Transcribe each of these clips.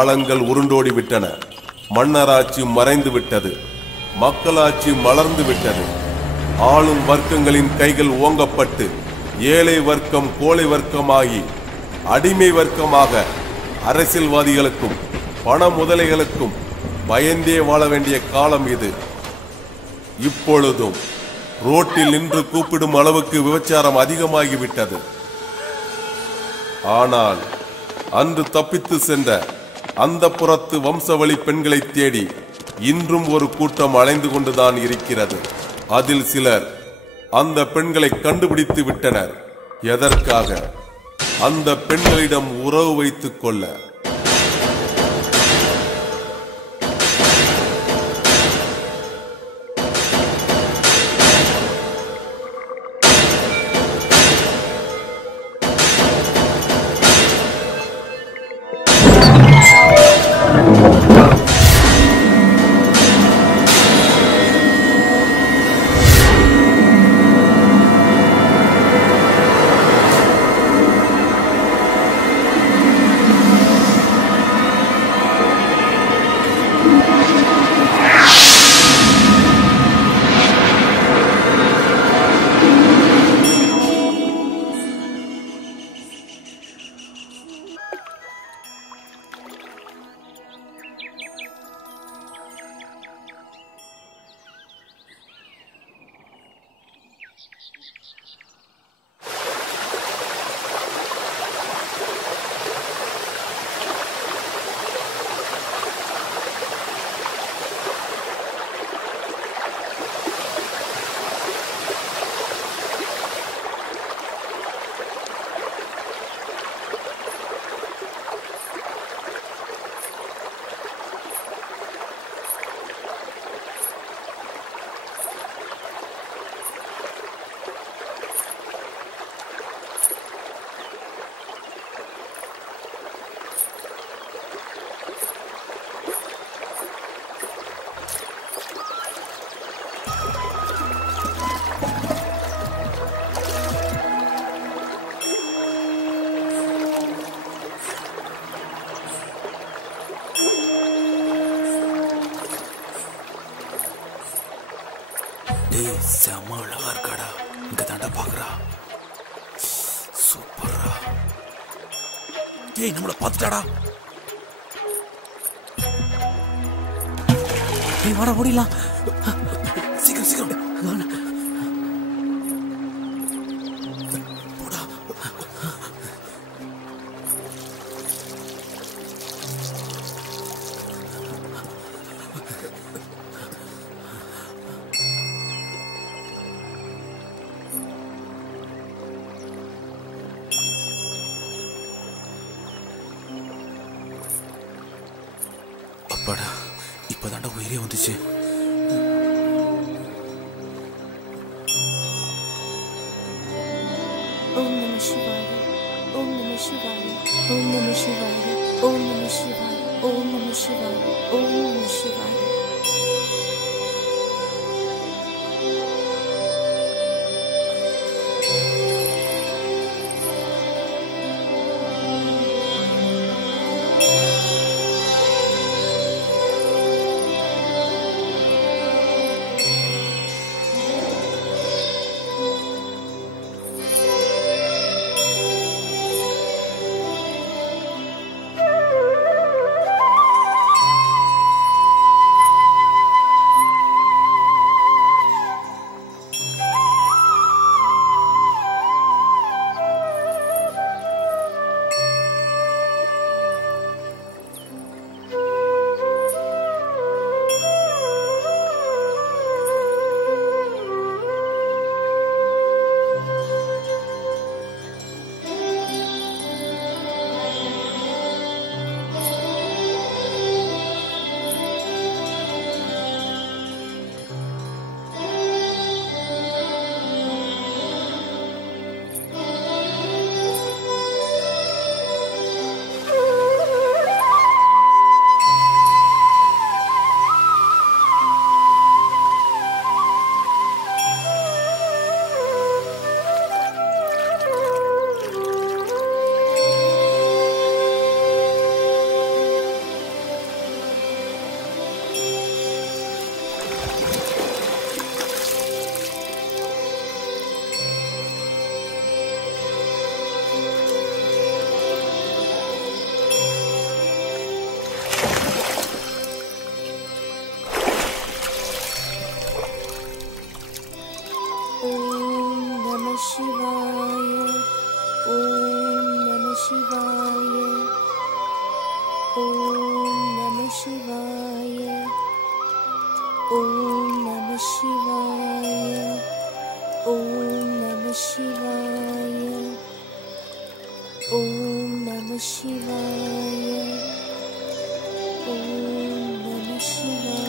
காலங்கள் உருண்டோடி விட்டன. மன்னராட்சி மறைந்து விட்டது. மக்களாட்சி மலர்ந்து விட்டது. ஆளும் வர்க்கங்களின் கைகள் ஓங்கப்பட்டு ஏழை வர்க்கம் கோழை வர்க்கமாகி அடிமை வர்க்கமாக அரசியல்வாதிகளுக்கும் பண முதலைகளுக்கும் பயந்தே வாழ வேண்டிய காலம் இது. இப்பொழுதும் ரோட்டில் நின்று கூப்பிடும் அளவுக்கு விபச்சாரம் அதிகமாகிவிட்டது. ஆனால் அன்று தப்பித்து சென்ற அந்த புறத்து வம்சவழி பெண்களை தேடி இன்றும் ஒரு கூட்டம் அலைந்து கொண்டுதான் இருக்கிறது. அதில் சிலர் அந்த பெண்களை கண்டுபிடித்து விட்டனர். எதற்காக? அந்த பெண்களிடம் உறவு வைத்துக் கொள்ள. செம்ம அழகா இருக்காடா. இங்க தாண்டா பாக்குறா. சூப்பரா. ஏய் நம்மள பாத்துட்டாடா. ஏய் வாடா ஓடிலாம். சீக்கிரம் சீக்கிரம். போடா. அப்பாடா இப்பதாண்டா உயிரே வந்துச்சு. ஓம் நம சிவாய ஓம் நம சிவாய ஓம் நம சிவாய ஓம் நம சிவாய ஓம் நம சிவாய ஓம் நம சிவாய. சிவாய. ஓம் நம சிவாய. ஓம் நம சிவாய. ஓம் நம சிவாய.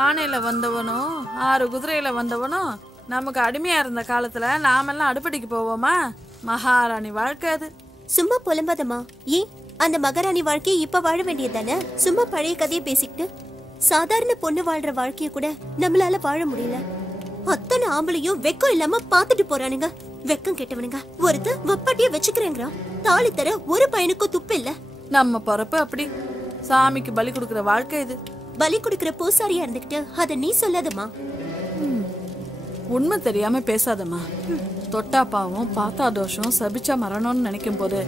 ஆனையில வந்தவனும் 6 குதிரையில வந்தவனும் நமக்கு அடிமையா இருந்த காலத்துல நாமெல்லாம் அடுப்படிக்கு போவோமா? மகாராணி வாழ்க்கை அது. சும்மா புலம்பாதம்மா. ஏன் அந்த மகாராணி வாழ்க்கையை இப்ப வாழ வேண்டியது தானே? சும்மா பழைய கதையை பேசிக்கிட்டு சாதாரண பொண்ணு வாழ்ற வாழ்க்கைய கூட நம்மளால வாழ முடியல. அத்தனை ஆம்பளையும் வெக்கம் இல்லாம பாத்துட்டு போறானுங்க. வெக்கம் கெட்டவனுங்க. ஒருத்த வப்பாட்டிய வச்சுக்கிறேங்கிறா. தாலி தர ஒரு பையனுக்கும் துப்பு இல்ல. நம்ம பொறப்பு அப்படி. சாமிக்கு பலி கொடுக்கிற வாழ்க்கை இது. பலி கொடுக்கிற பூசாரியா இருந்துகிட்டு அத நீ சொல்லாதம்மா. உண்மை தெரியாம பேசாதம்மா. தொட்டா பாவம், பார்த்தா தோஷம், சபிச்சா மரணம்னு நினைக்கும் போது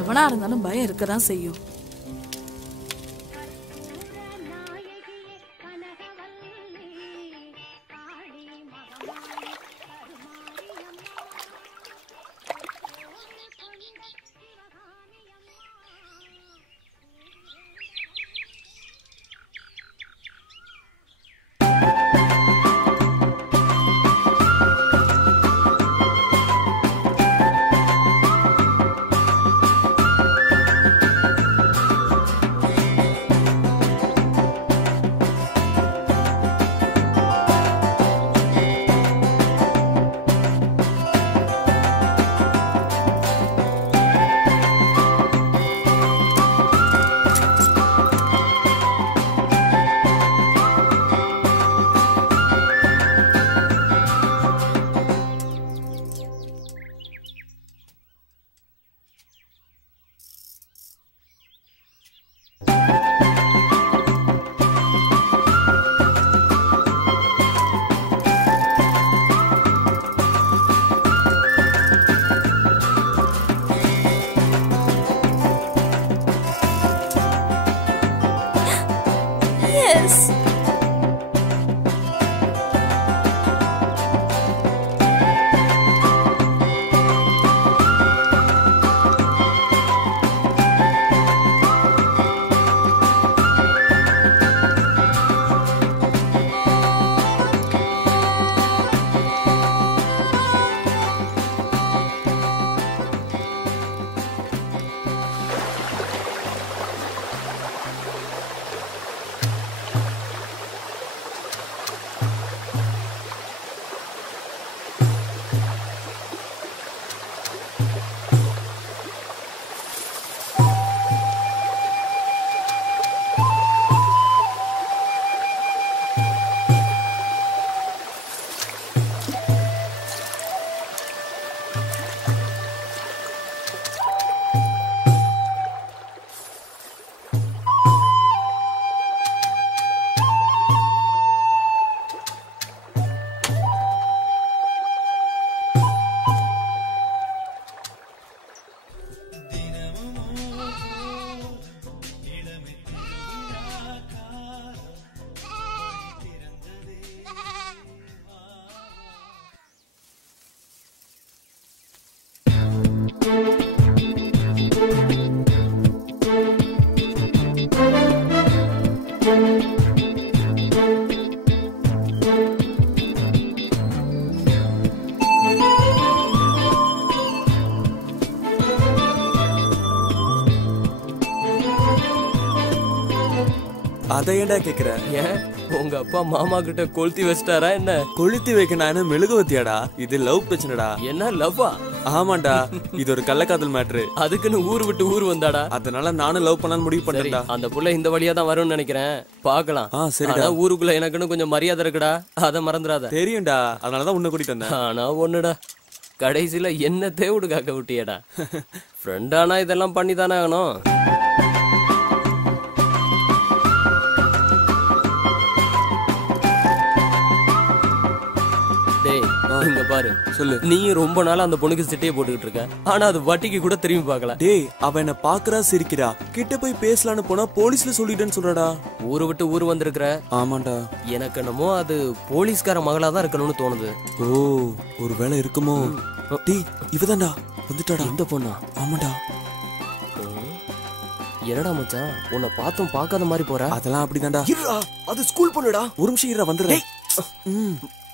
எவனா இருந்தாலும் பயம் இருக்கதான் செய்யும். அதை ஏன்டா கேக்குற? ஏன் உங்க அப்பா மாமா கிட்ட கொளுத்தி வச்சிட்டாரா என்ன? கொளுத்தி வைக்க நான் என்ன மெழுகுவத்தியாடா? இது லவ் பிரச்சனைடா. என்ன லவ்வா? ஆமாண்டா, இது ஒரு கள்ளக்காதல் மேட்ரு. அதுக்குன்னு ஊர் விட்டு ஊர் வந்தாடா? அதனால நானும் லவ் பண்ணலாம்னு முடிவு பண்ணேன்டா. அந்த புள்ள இந்த வழியா தான் வரும்னு நினைக்கிறேன். பாக்கலாம். சரிடா. ஆனா ஊருக்குள்ள எனக்குன்னு கொஞ்சம் மரியாதை இருக்குடா, அதை மறந்துடாத. தெரியும்டா, அதனாலதான் உன்னை கூட்டிட்டு வந்தேன். ஆனா ஒண்ணுடா, கடைசியில என்ன தேவுடு காக்க விட்டியடா. ஃப்ரெண்டானா இதெல்லாம் பண்ணி தானே ஆகணும். இங்க பாரு, சொல்லு. நீயும் ரொம்ப நாளா அந்த பொண்ணுக்கு சிட்டையை போட்டுக்கிட்டு இருக்க, ஆனா அது வட்டிக்கு கூட திரும்பி பார்க்கல. டேய், அவ என்ன பாக்குறா, சிரிக்கிறா, கிட்ட போய் பேசலான்னு போனா போலீஸ்ல சொல்லிட்டேன்னு சொல்றடா. ஊரு விட்டு ஊர் வந்திருக்கிற. ஆமாண்டா. எனக்கு என்னமோ அது போலீஸ்கார மகளா தான் இருக்கணும்னு தோணுது. ஓ, ஒரு வேலை இருக்குமோ? டேய், இவதான்டா வந்துட்டாடா. இந்த பொண்ணா? ஆமாண்டா. என்னடா மச்சான், உன்னை பார்த்தும் பார்க்காத மாதிரி போற. அதெல்லாம் அப்படிதான்டா. இருடா, அது ஸ்கூல் பொண்ணுடா. ஒரு நிமிஷம் இருடா, வந்துடுறேன்.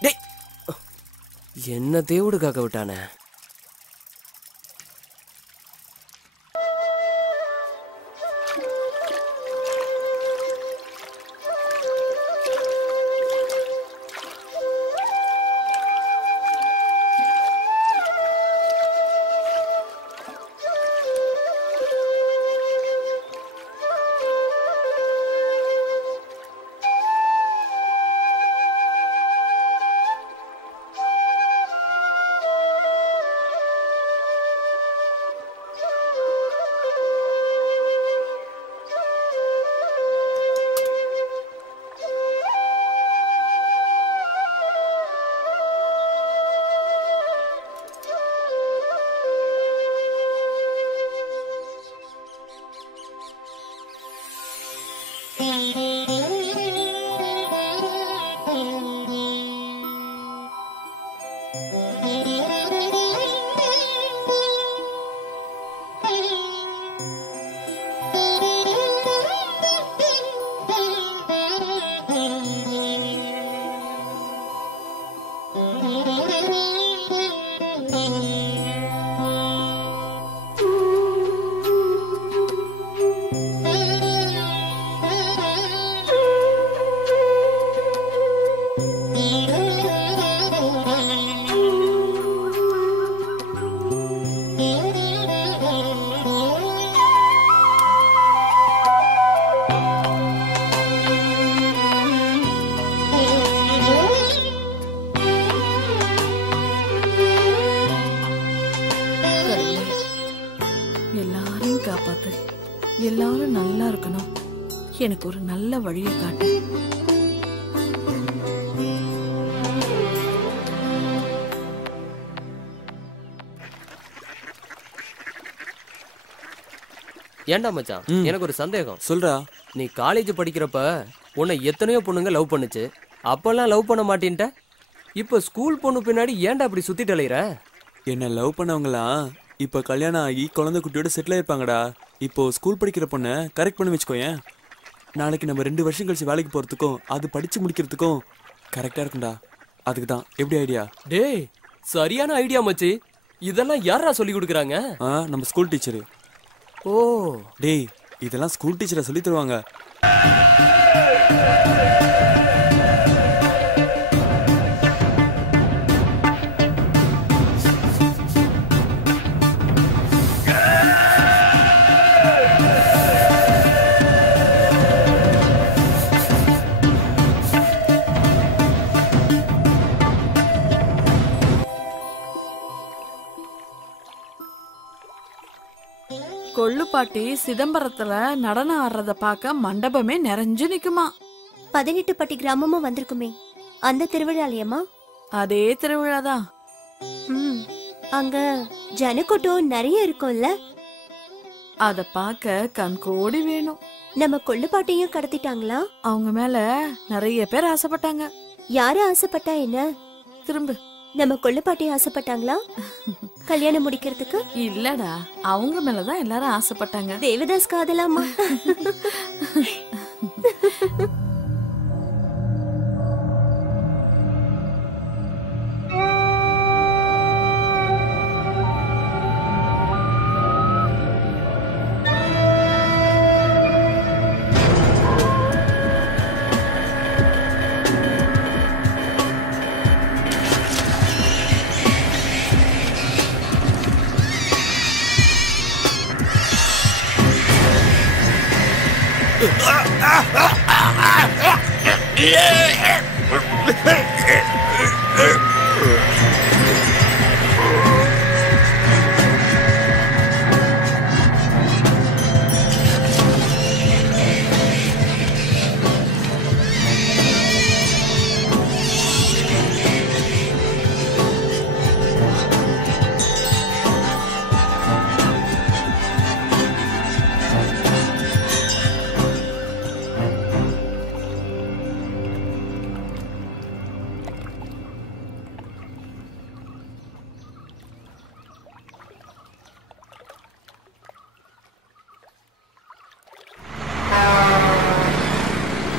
டேய், என்ன தேவுடு காக்க விட்டானே. எல்லாரையும் காப்பாத்து, எல்லாரும் நல்லா இருக்கணும், எனக்கு ஒரு நல்ல வழியை காட்டு. ஏன்டா மச்சான், எனக்கு ஒரு சந்தேகம். சொல்றா. நீ காலேஜ் படிக்கிறப்ப உன்னை எத்தனையோ பொண்ணுங்க லவ் பண்ணுச்சு, அப்பெல்லாம் லவ் பண்ண மாட்டேன்ட்ட. இப்ப ஸ்கூல் பொண்ணு பின்னாடி ஏன்டா அப்படி சுத்திட்டு அலையிற? என்ன லவ் பண்ணவங்களாம் இப்ப கல்யாணம் ஆகி குழந்தை குட்டியோட செட்டில் ஆயிருப்பாங்கடா. இப்போ ஸ்கூல் படிக்கிற பொண்ணை கரெக்ட் பண்ணி வச்சுக்கோயேன். நாளைக்கு நம்ம 2 வருஷம் கழிச்சு வேலைக்கு போறதுக்கும் அது படிச்சு முடிக்கிறதுக்கும் கரெக்டா இருக்கும்டா. அதுக்கு தான். எப்படி ஐடியா? டேய், சரியான ஐடியா மச்சி. இதெல்லாம் யாரா சொல்லி கொடுக்குறாங்க? நம்ம ஸ்கூல் டீச்சரு. ஓ, டேய், இதெல்லாம் ஸ்கூல் டீச்சரை சொல்லி தருவாங்க. கொள்ளுப்பாட்டி சிதம்பரத்துல நடனம் ஆடுறத பார்க்க மண்டபமே நிறைஞ்சு நிக்குமா. 18 பட்டி கிராமமும் வந்திருக்குமே, அந்த திருவிழாலயமா? அதே திருவிழாதான். அங்க ஜனக்கூட்டம் நிறைய இருக்கும்ல. அத பார்க்க கண்கோடி வேணும். நம்ம கொள்ளுப்பாட்டையும் கடத்திட்டாங்களா? அவங்க மேல நிறைய பேர் ஆசைப்பட்டாங்க. யாரு ஆசைப்பட்டா என்ன? திரும்ப நம்ம கொள்ளுப்பாட்டி ஆசைப்பட்டாங்களா? கல்யாணம் முடிக்கிறதுக்கு? இல்லடா, அவங்க மேலதான் எல்லாரும் ஆசைப்பட்டாங்க. தேவதாஸ் காதலாமா?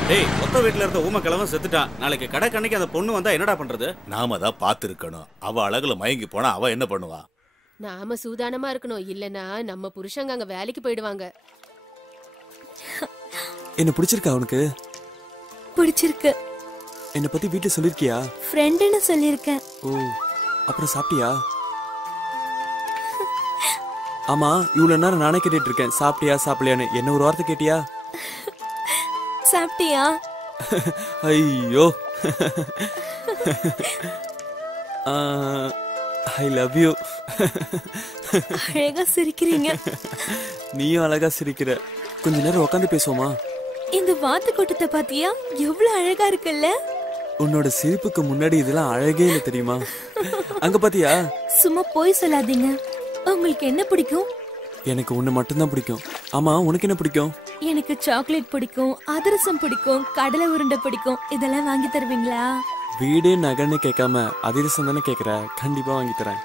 டேய், மொத்த வீட்டுல இருந்த ஊமை கிழவன் செத்துட்டான். நாளைக்கு கடை கண்ணைக்கு அந்த பொண்ணு வந்தா என்னடா பண்றது? நாம தான் பார்த்துருக்கணும். அவ அழகுல மயங்கி போனா அவ என்ன பண்ணுவா? நாம சூதானமா இருக்கணும், இல்லனா நம்ம புருஷங்க அங்க வேலைக்கு போயிடுவாங்க. என்ன பிடிச்சிருக்கா உனக்கு? பிடிச்சிருக்கு. என்ன பத்தி வீட்டுல சொல்லிருக்கியா? ஃப்ரெண்டுன்னு சொல்லிருக்கேன். ஓ, அப்புறம் சாப்பிட்டியா? ஆமா, இவ்வளவு நேரம் நானே கேட்டுட்டு இருக்கேன் சாப்பிட்டியா சாப்பிடலையான்னு. என்ன ஒரு வார்த்தை கேட்டியா? சாப்பிட்டியா? ஐயோ, ஐ லவ் யூ. அழகா சிரிக்கிறீங்க. நீயும் அழகா சிரிக்கிற. கொஞ்ச நேரம் உட்காந்து பேசுவோமா? இந்த வாத்து கூட்டத்தை பாத்தியா? எவ்வளவு அழகா இருக்குல்ல? உன்னோட சிரிப்புக்கு முன்னாடி இதெல்லாம் அழகே இல்லை தெரியுமா? அங்க பாத்தியா? சும்மா போய் சொல்லாதீங்க. உங்களுக்கு என்ன பிடிக்கும்? எனக்கு உன்னை மட்டும்தான் பிடிக்கும். ஆமா, உனக்கு என்ன பிடிக்கும்? எனக்கு சாக்லேட் பிடிக்கும், அதிரசம் பிடிக்கும், கடலை உருண்டை பிடிக்கும். இதெல்லாம் வாங்கி தருவீங்களா? வீடே நகன்னு கேட்காம அதிரசம் தானே கேக்குற. கண்டிப்பா வாங்கி தரேன்.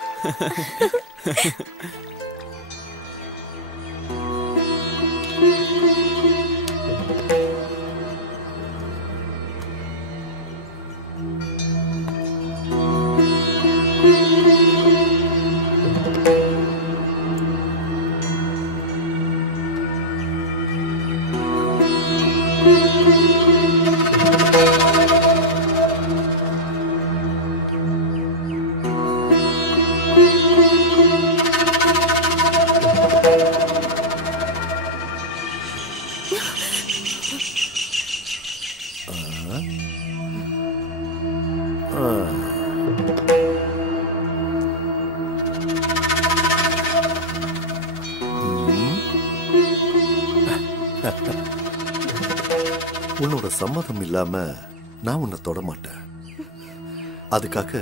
உன்னோட சம்மதம் இல்லாம நான் உன்னை தொட மாட்டேன். அதுக்காக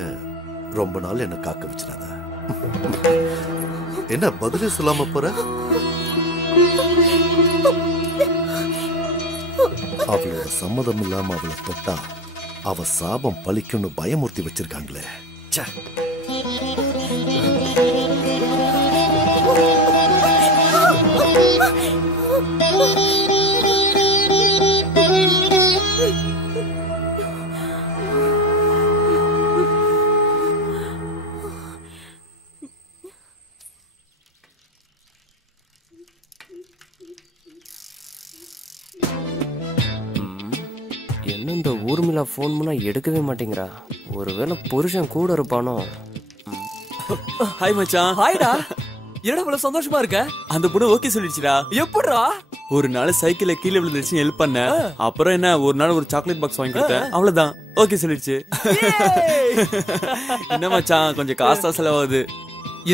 ரொம்ப நாள் என்ன காக்க வச்சிடாத. என்ன பதிலே சொல்லாம போற? அவளோட சம்மதம் இல்லாம அவளை தொட்டா அவ சாபம் பழிக்கும்னு பயமுறுத்தி வச்சிருக்காங்களே. என்ன இந்த ஊர்மிளா ஃபோன் பண்ணா எடுக்கவே மாட்டேங்கிறா? ஒருவேளை புருஷன் கூட இருப்பானோ? ஹாய் மச்சான். ஹாய்டா. என்னடா இவ்வளவு சந்தோஷமா இருக்க? அந்த பொண்ணு ஓகே சொல்லிடுச்சுடா. எப்படிடா? ஒரு நாள் சைக்கிள்ல கீழே விழுந்துருச்சு, ஹெல்ப் பண்ண. அப்புறம் என்ன, ஒரு நாள் ஒரு சாக்லேட் பாக்ஸ் வாங்கி கொடுத்தேன். அவ்வளவுதான், ஓகே சொல்லிடுச்சு. என்ன மச்சான், கொஞ்சம் காசா செலவாகுது.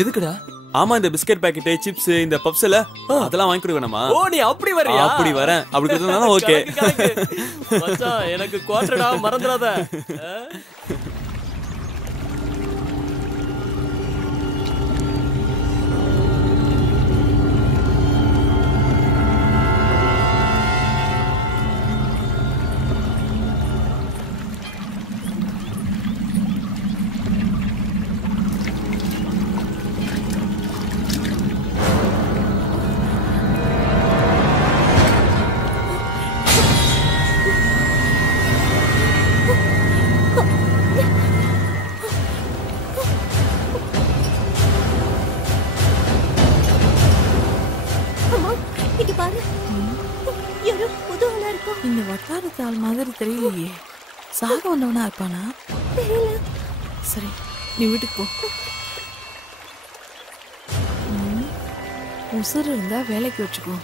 எதுக்குடா? ஆமா, இந்த பிஸ்கட் பாக்கெட், சிப்ஸ், இந்த பப்ஸ் எல்லாம் அதெல்லாம் வாங்கி கொடுக்க வேணாமா? ஓ, நீ அப்படி வரியா? அப்படி வரேன். அப்படி கொடுத்தா ஓகே. மச்சான், எனக்கு குவார்டர்டா, மறந்துடாத. பார்த்த ஆள் மாதிரி தெரியலையே. சாக வந்தவனா இருப்பானா? சரி, நீ வீட்டுக்கு போ. உசுறு இருந்தா வேலைக்கு வச்சுக்கோ.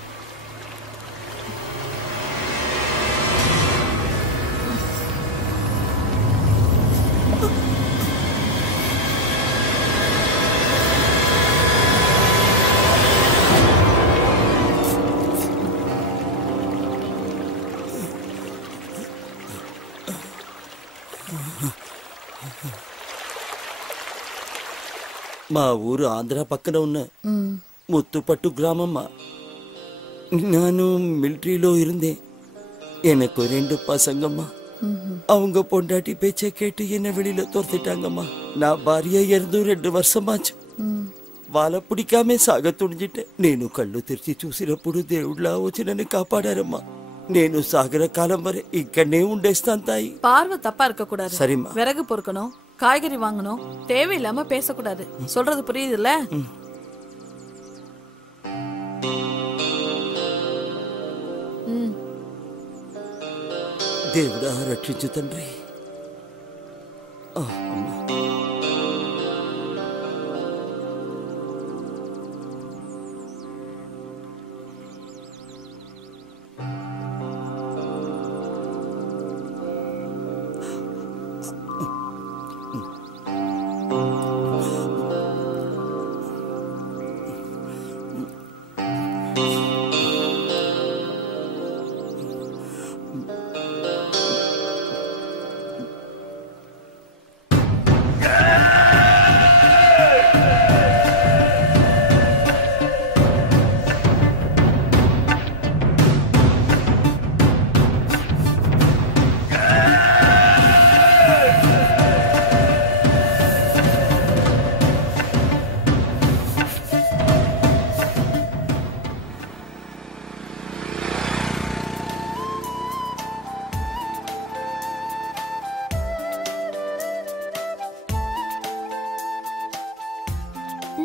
మా ఊరు ఆంధ్ర పక్కన ఉన్న ముత్తుపట్టు గ్రామమ్మా. ನಾನು மிலிட்ரியிலோ இருந்தேன். எனக்கு 2 பசங்கம்மா. அவங்க பொண்டாட்டி பேச்சை கேட்டு என்ன வெளியில துரத்திட்டாங்கம்மா. நான் భార్య இறந்து 2 வருஷமாச்சு. వాళ్ళ పిడికామే సాగ తుడిజిట్టే. నేను కళ్ళు తెరిచి చూసినప్పుడు దేవుళ్ళ వచ్చి నన్ను కాపాడారమ్మా. నేను సాగర కాలం వరే ఇక్కడనే ఉండేస్తాను తాయి. பார்வை தப்பா இருக்க கூடாது. சரிம்மா. விறகு பொறுக்கணும், காய்கறி வாங்கணும், தேவையில்லாம பேசக்கூடாது. சொல்றது புரியுதுல்ல? దేవుడా రక్షించు తండ్రి. అమ్మా.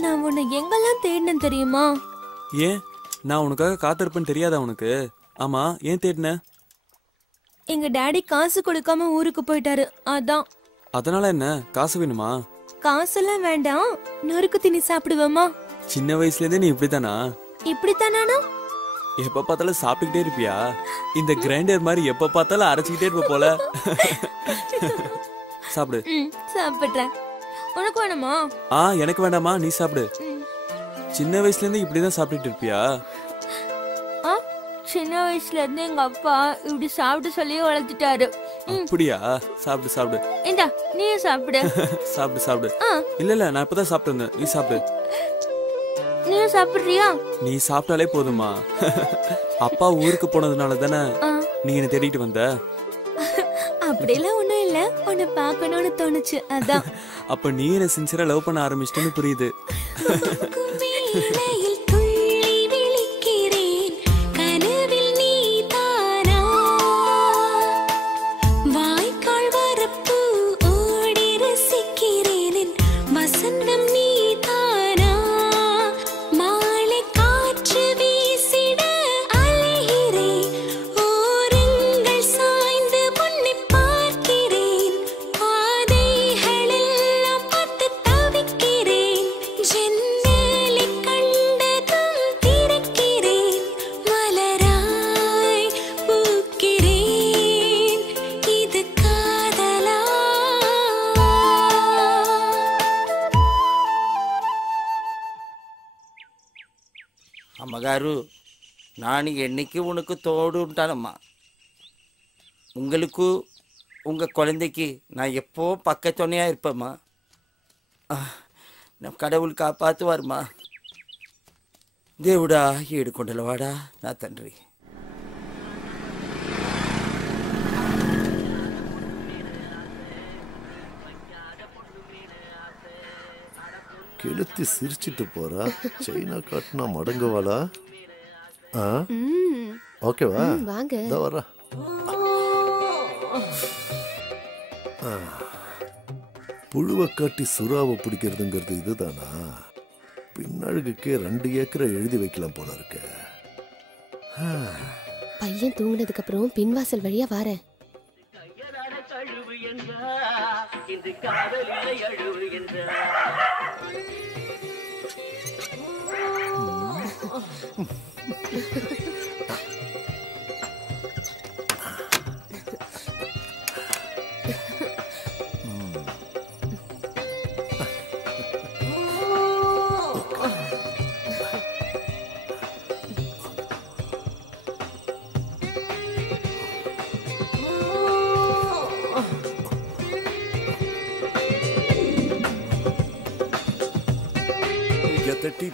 நான் உன்னை எங்கெல்லாம் தேடினேன் தெரியுமா? ஏன் நான் உனக்காக காத்திருப்பேன்னு தெரியாதா உனக்கு? ஆமா, ஏன் தேடின? எங்க டாடி காசு கொடுக்காம ஊருக்கு போயிட்டாரு, அதான். அதனால என்ன, காசு வேணுமா? காசெல்லாம் வேண்டாம், நொறுக்கு திணி சாப்பிடுவோமா? சின்ன வயசுல இருந்தே நீ இப்படித்தானா? இப்படித்தானா? எப்ப பார்த்தாலும் சாப்பிட்டுக்கிட்டே இருப்பியா? இந்த கிரைண்டர் மாதிரி எப்ப பார்த்தாலும் அரைச்சிக்கிட்டே இருப்ப போல. சாப்பிடு. சாப்பிடுறேன். உனக்கு வேணுமா? எனக்கு வேண்டாமா, நீ சாப்பிடு. சின்ன வயசுல இருந்து இப்படிதான் சாப்பிட்டுட்டு இருப்பியா? சின்ன வயசுல இருந்து எங்க அப்பா இப்படி சாப்பிட்டு சொல்லி வளர்த்துட்டாரு. அப்படியா? சாப்பிடு சாப்பிடு. இந்தா நீ சாப்பிடு. சாப்பிடு சாப்பிடு. இல்ல நான் இப்பதான் சாப்பிட்டு இருந்தேன், நீ சாப்பிடு. நீ சாப்பிடுறியா? நீ சாப்பிட்டாலே போதுமா. அப்பா ஊருக்கு போனதுனால தானே நீ என்ன தேடிட்டு வந்த? அப்படிலாம் ஒண்ணும் இல்ல, உன்னை பார்க்கணும்னு தோணுச்சு, அதான். அப்ப நீ என்ன சின்சியரா லவ் பண்ண ஆரம்பிச்சிட்டேன்னு புரியுது. అమ్మగారు, நான் என்னைக்கு உனக்கு தோடு ఉంటానమ్మా. உங்களுக்கு உங்க குழந்தைக்கு நான் எப்போ பக்கத்துணையா இருப்பேம்மா. நம் கடவுள் காப்பாத்துவார்மா. దేవుడా ఏడుకొండలవాడా నా తండ్రి. கெளுத்தி சிரிச்சிட்டு போறா. சைனா காட்டினா மடங்குவாளா? ஓகேவா? வாங்க. இதோ வரா. புழுவை காட்டி சுறாவை பிடிக்கிறதுங்கிறது இதுதானா? பின்னழுகுக்கே 2 ஏக்கரை எழுதி வைக்கலாம் போல இருக்க. பையன் தூங்கினதுக்கு அப்புறம் பின்வாசல் வழியா வாரேன்.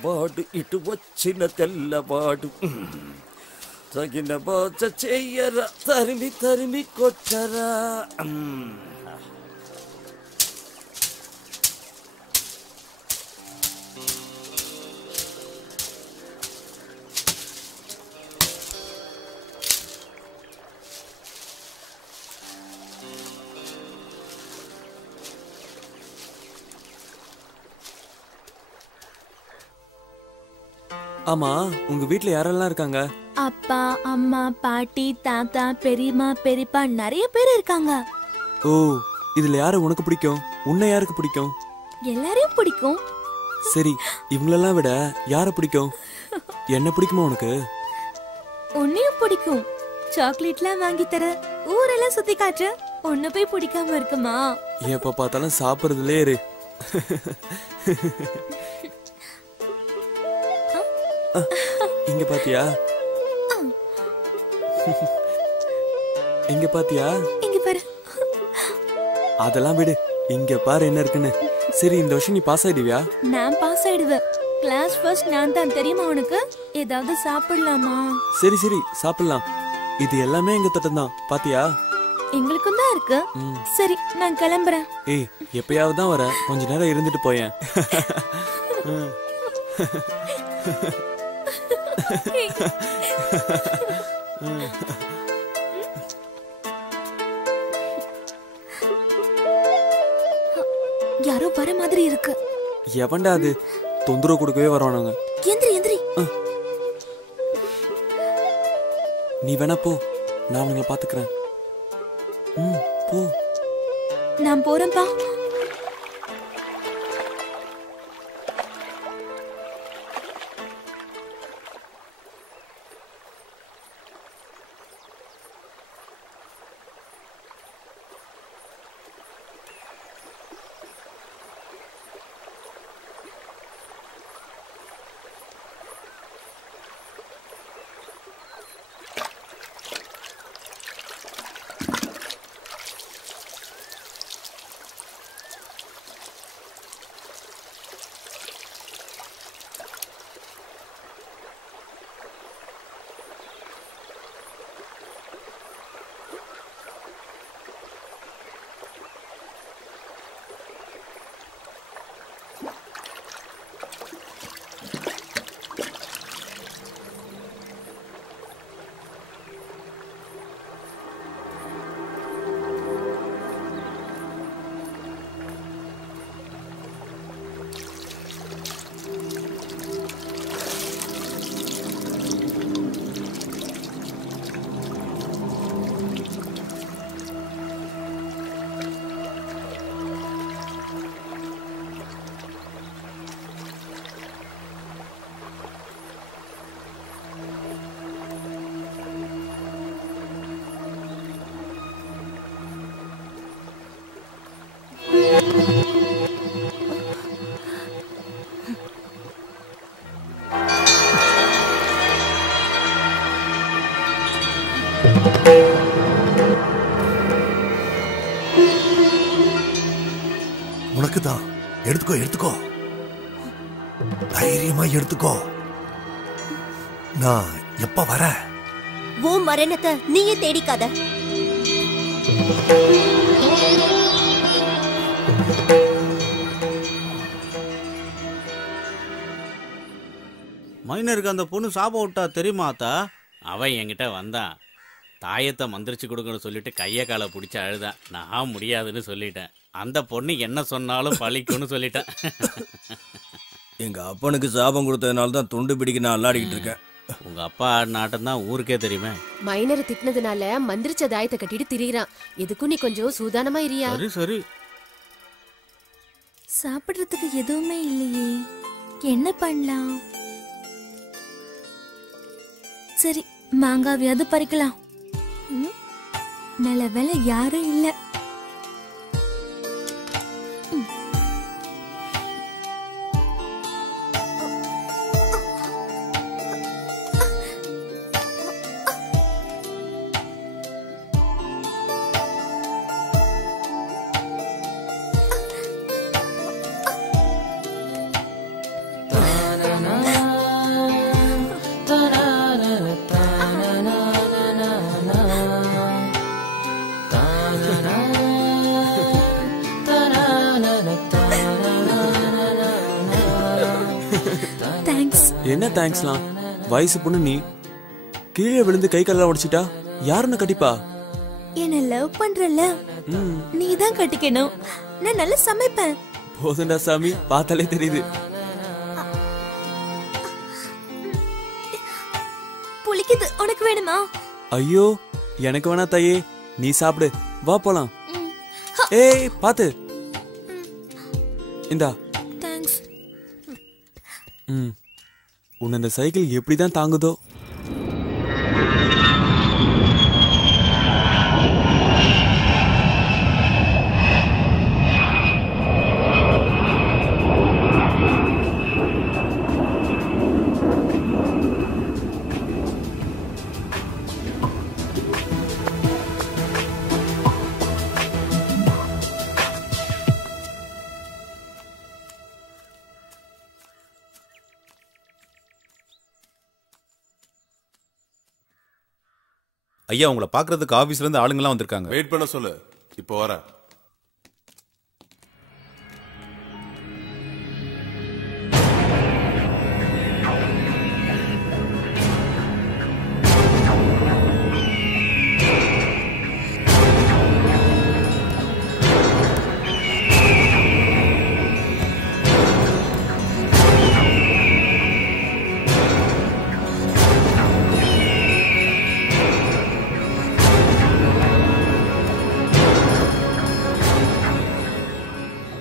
వాడు ఇటు వచ్చిన తెల్లవాడు తగిన బాధ చెయ్యరా తరిమి తరిమి కొట్టరా. ஆமா, உங்க வீட்ல யாரெல்லாம் இருக்காங்க? அப்பா, அம்மா, பாட்டி, தாத்தா, பெரியம்மா, பெரியப்பா நிறைய பேர் இருக்காங்க. ஓ, இதுல யார உனக்கு பிடிக்கும்? உன்னை யாருக்கு பிடிக்கும்? எல்லாரையும் பிடிக்கும். சரி, இவங்களெல்லாம் விட யார பிடிக்கும்? என்ன பிடிக்குமா உனக்கு? உன்னையும் பிடிக்கும். சாக்லேட்லாம் வாங்கி தர, ஊரெல்லாம் சுத்தி காற்று, உன்னை போய் பிடிக்காம இருக்குமா? எப்ப பார்த்தாலும் சாப்பிடுறதுலே இரு. இங்க பாத்தியா? இங்க பாத்தியா? இங்க பாரு. அதெல்லாம் விடு, இங்க பாரு என்ன இருக்குன்னு. சரி, இந்த வருஷம் நீ பாஸ் ஆயிடுவியா? நான் பாஸ் ஆயிடுவேன். கிளாஸ் ஃபர்ஸ்ட் நான் தான், தெரியுமா உனக்கு? ஏதாவது சாப்பிடலாமா? சரி சரி, சாப்பிடலாம். இது எல்லாமே எங்க தட்டம் தான், பாத்தியா? எங்களுக்கும் தான் இருக்கு. சரி, நான் கிளம்புறேன். ஏய், எப்பயாவது தான் வர, கொஞ்ச நேரம் இருந்துட்டு போயேன். யாரோ வர மாதிரி இருக்கு. எவன்டா அது? தொந்தரவு கொடுக்கவே வரவானுங்க. எந்திரி எந்திரி. நீ வேணா போ, நான் அவங்கள பாத்துக்கிறேன். போ. நான் போறேன்பா. உனக்குதான். எடுத்துக்கோ எடுத்துக்கோ, தைரியமா எடுத்துக்கோ. நான் எப்ப வர? உன் மரணத்தை நீயே தேடிக்காத. மைனருக்கு அந்த பொண்ணு சாபம் விட்டா தெரியுமா அத்தா? அவன் என்கிட்ட வந்தான், தாயத்தை மந்திரிச்சு கொடுக்கணும்னு சொல்லிட்டு கையை காலை பிடிச்சி அழுதான். நான் முடியாதுன்னு சொல்லிட்டேன். அந்த பொண்ணு என்ன சொன்னாலும் பழிக்கும்னு சொல்லிட்டேன். எங்க அப்பனுக்கு சாபம் கொடுத்ததுனால தான் துண்டு பிடிக்க நான் அல்லாடிக்கிட்டு இருக்கேன். உங்க அப்பா ஆடின ஆட்டம் தான் ஊருக்கே தெரியுமே. மைனரை திட்டினதுனால மந்திரிச்ச தாயத்தை கட்டிட்டு திரியிறான். எதுக்கும் நீ கொஞ்சம் சூதானமா இரியா. சரி சரி. சாப்பிடுறதுக்கு எதுவுமே இல்லையே, என்ன பண்ணலாம்? சரி, மாங்காவியாவது பறிக்கலாம். நல்ல வேலை யாரும் இல்ல. என்ன தேங்க்ஸ்லாம்? வயசு பொண்ணு நீ, கீழே விழுந்து கை கால உடைச்சிட்டா யாருன்னு கட்டிப்பா? என்ன லவ் பண்றல, நீ தான் கட்டிக்கணும். நான் நல்லா சமைப்பேன். போதுண்டா சாமி, பார்த்தாலே தெரியுது. புளிக்குது, உனக்கு வேணுமா? ஐயோ, எனக்கு வேணா தாயே, நீ சாப்பிடு. வா போலாம். ஏய் பாத்து, இந்தா. தேங்க்ஸ். உன்னை இந்த சைக்கிள் எப்படிதான் தாங்குதோ? ஐயா, உங்களை பாக்குறதுக்கு ஆபீஸ்ல இருந்து ஆளுங்கெல்லாம் வந்திருக்காங்க. வெயிட் பண்ண சொல்லு, இப்போ வரேன்.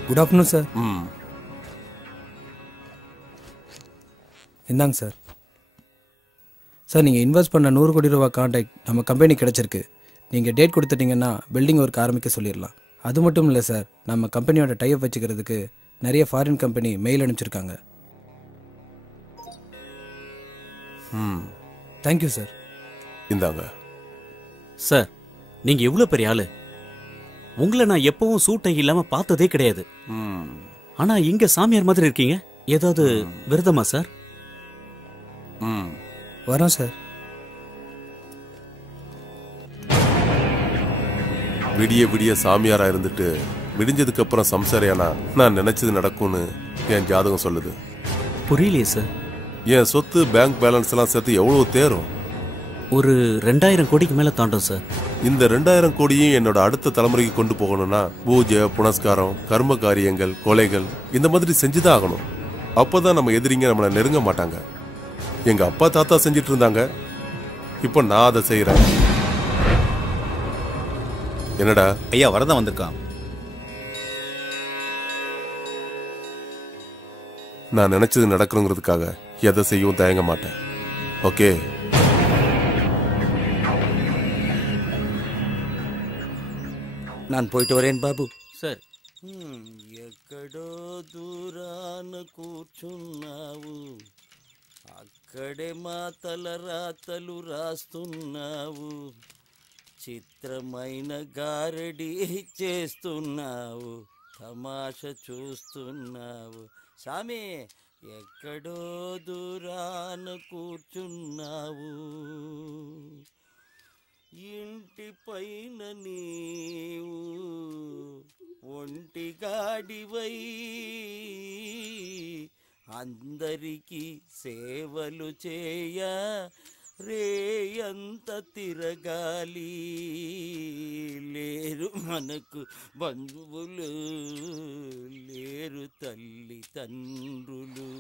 Good afternoon sir. இந்தாங்க சார். சார், நீங்கள் இன்வெஸ்ட் பண்ண 100 கோடி ரூபா கான்ட்ராக்ட் நம்ம கம்பெனி கிடச்சிருக்கு. நீங்கள் டேட் கொடுத்துட்டீங்கன்னா பில்டிங் ஒர்க் ஆரம்பிக்க சொல்லிடலாம். அது மட்டும் இல்லை சார், நம்ம கம்பெனியோட டைப் வச்சுக்கிறதுக்கு நிறைய ஃபாரின் கம்பெனி மெயில் அனுப்பிச்சிருக்காங்க. Thank you sir. இந்தாங்க சார். நீங்க எவ்வளவு பெரிய ஆளு. உங்களை நான் எப்பவும் சூட்டை இல்லாம பார்த்ததே கிடையாது. ஆனா இங்க சாமியார் மாதிரி இருக்கீங்க. ஏதாவது விரதமா சார்? வரோம் சார். விடிய விடிய சாமியாரா இருந்துட்டு விடிஞ்சதுக்கு அப்புறம் சம்சாரியானா நான் நினைச்சது நடக்கும்னு என் ஜாதகம் சொல்லுது. புரியலையே சார். என் சொத்து பேங்க் பேலன்ஸ் எல்லாம் சேர்த்து எவ்வளவு தேரும்? ஒரு 2000 கோடிக்கு மேல தாண்டும் சார். இந்த 2000 கோடியும் என்னோட அடுத்த தலைமுறைக்கு கொண்டு போகணும்னா பூஜை, புனஸ்காரம், கர்ம காரியங்கள், கொலைகள் இந்த மாதிரி செஞ்சுதான் ஆகணும். அப்பதான் நம்ம எதிரிங்க நம்மளை நெருங்க மாட்டாங்க. எங்க அப்பா தாத்தா செஞ்சிட்டு இருந்தாங்க, இப்போ நான் அதை செய்யறேன். என்னடா? ஐயா, வரதான் வந்திருக்கான். நான் நினைச்சது நடக்கணுங்கிறதுக்காக எதை செய்யவும் தயங்க மாட்டேன். ஓகே? நான் போயிட்டு வரேன் பாபு. సార్. ఎక్కడో దూరాన కూర్చున్నావు, అక్కడే మా తల రాతలు రాస్తున్నావు, చిత్రమైన గారడి చేస్తున్నావు, తమాష చూస్తున్నావు. సామి, ఎక్కడో దూరాన కూర్చున్నావు, ఇంటి పైన నీవు ఒంటిగాడివై అందరికీ సేవలు చేయ రేయంత తిరగాలి. లేరు మనకు బంధువులు, లేరు తల్లి తండ్రులు,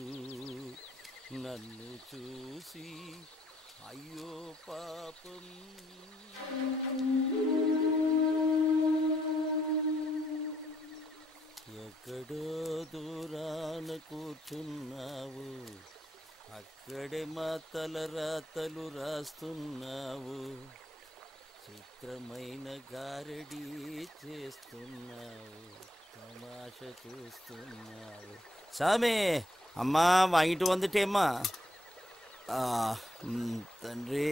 నన్ను చూసి అయ్యో పాపం ఎక్కడో దూరాన కూర్చున్నావు, అక్కడే మా తలరాతలు రాస్తున్నావు, చిత్రమైన గారడీ చేస్తున్నావు, తమాష చూస్తున్నావు. சாமி அம்மா வாங்கிட்டு வந்துட்டேம்மா. తండ్రి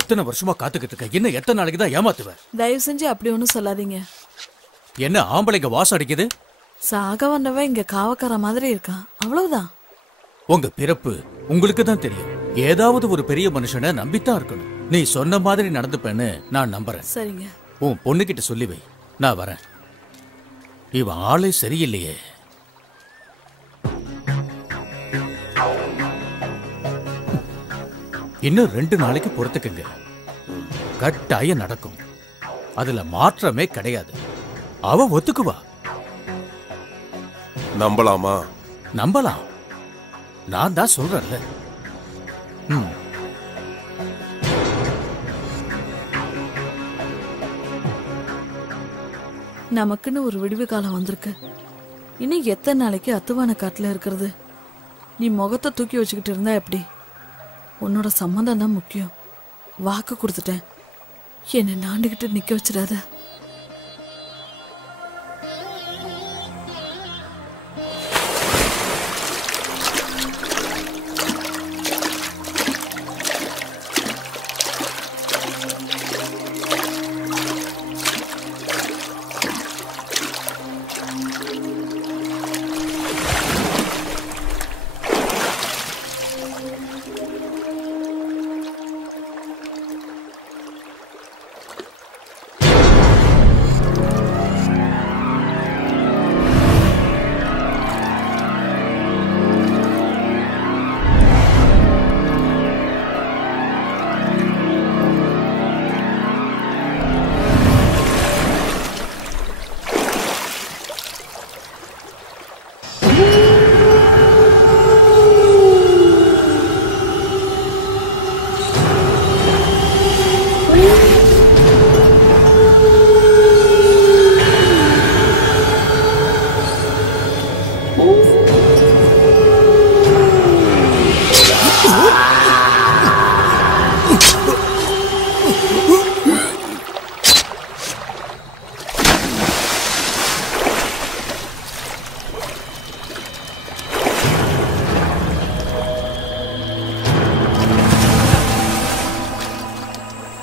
எத்தனை வருஷமா காத்துக்கிட்டு இருக்க, என்ன எத்தனை நாளைக்கு தான் ஏமாத்துவேன்? தயவு செஞ்சு அப்படி ஒன்றும் சொல்லாதீங்க. என்ன ஆம்பளைங்க வாசம் அடிக்குது? சாக வந்தவன் இங்க காவக்கார மாதிரி இருக்கான், அவ்வளவுதான். உங்க பிறப்பு உங்களுக்கு தான் தெரியும். ஏதாவது ஒரு பெரிய மனுஷனை நம்பித்தான் இருக்கணும். நீ சொன்ன மாதிரி நடந்துப்பேன்னு நான் நம்புறேன். சரிங்க. உன் பொண்ணுகிட்ட சொல்லி வை, நான் வரேன். இவன் ஆளே சரியில்லையே. இன்னும் 2 நாளைக்கு பொறுத்துக்குங்க, கட்டாயம் நடக்கும். அதுல மாற்றமே கிடையாது. அவ ஒத்துக்குவா. நம்பலாமா? நம்பலாம். நான் தான் சொல்றேன்ல. நமக்குன்னு ஒரு விடுவி காலம் வந்திருக்கு. இன்னும் எத்தனை நாளைக்கு அத்துவான காட்டுல இருக்கிறது? நீ முகத்தை தூக்கி வச்சுக்கிட்டு இருந்தா எப்படி? உன்னோட சம்மந்தம் தான் முக்கியம். வாக்கு கொடுத்துட்டேன், என்னை நாண்டுகிட்டு நிக்க வச்சிடாத.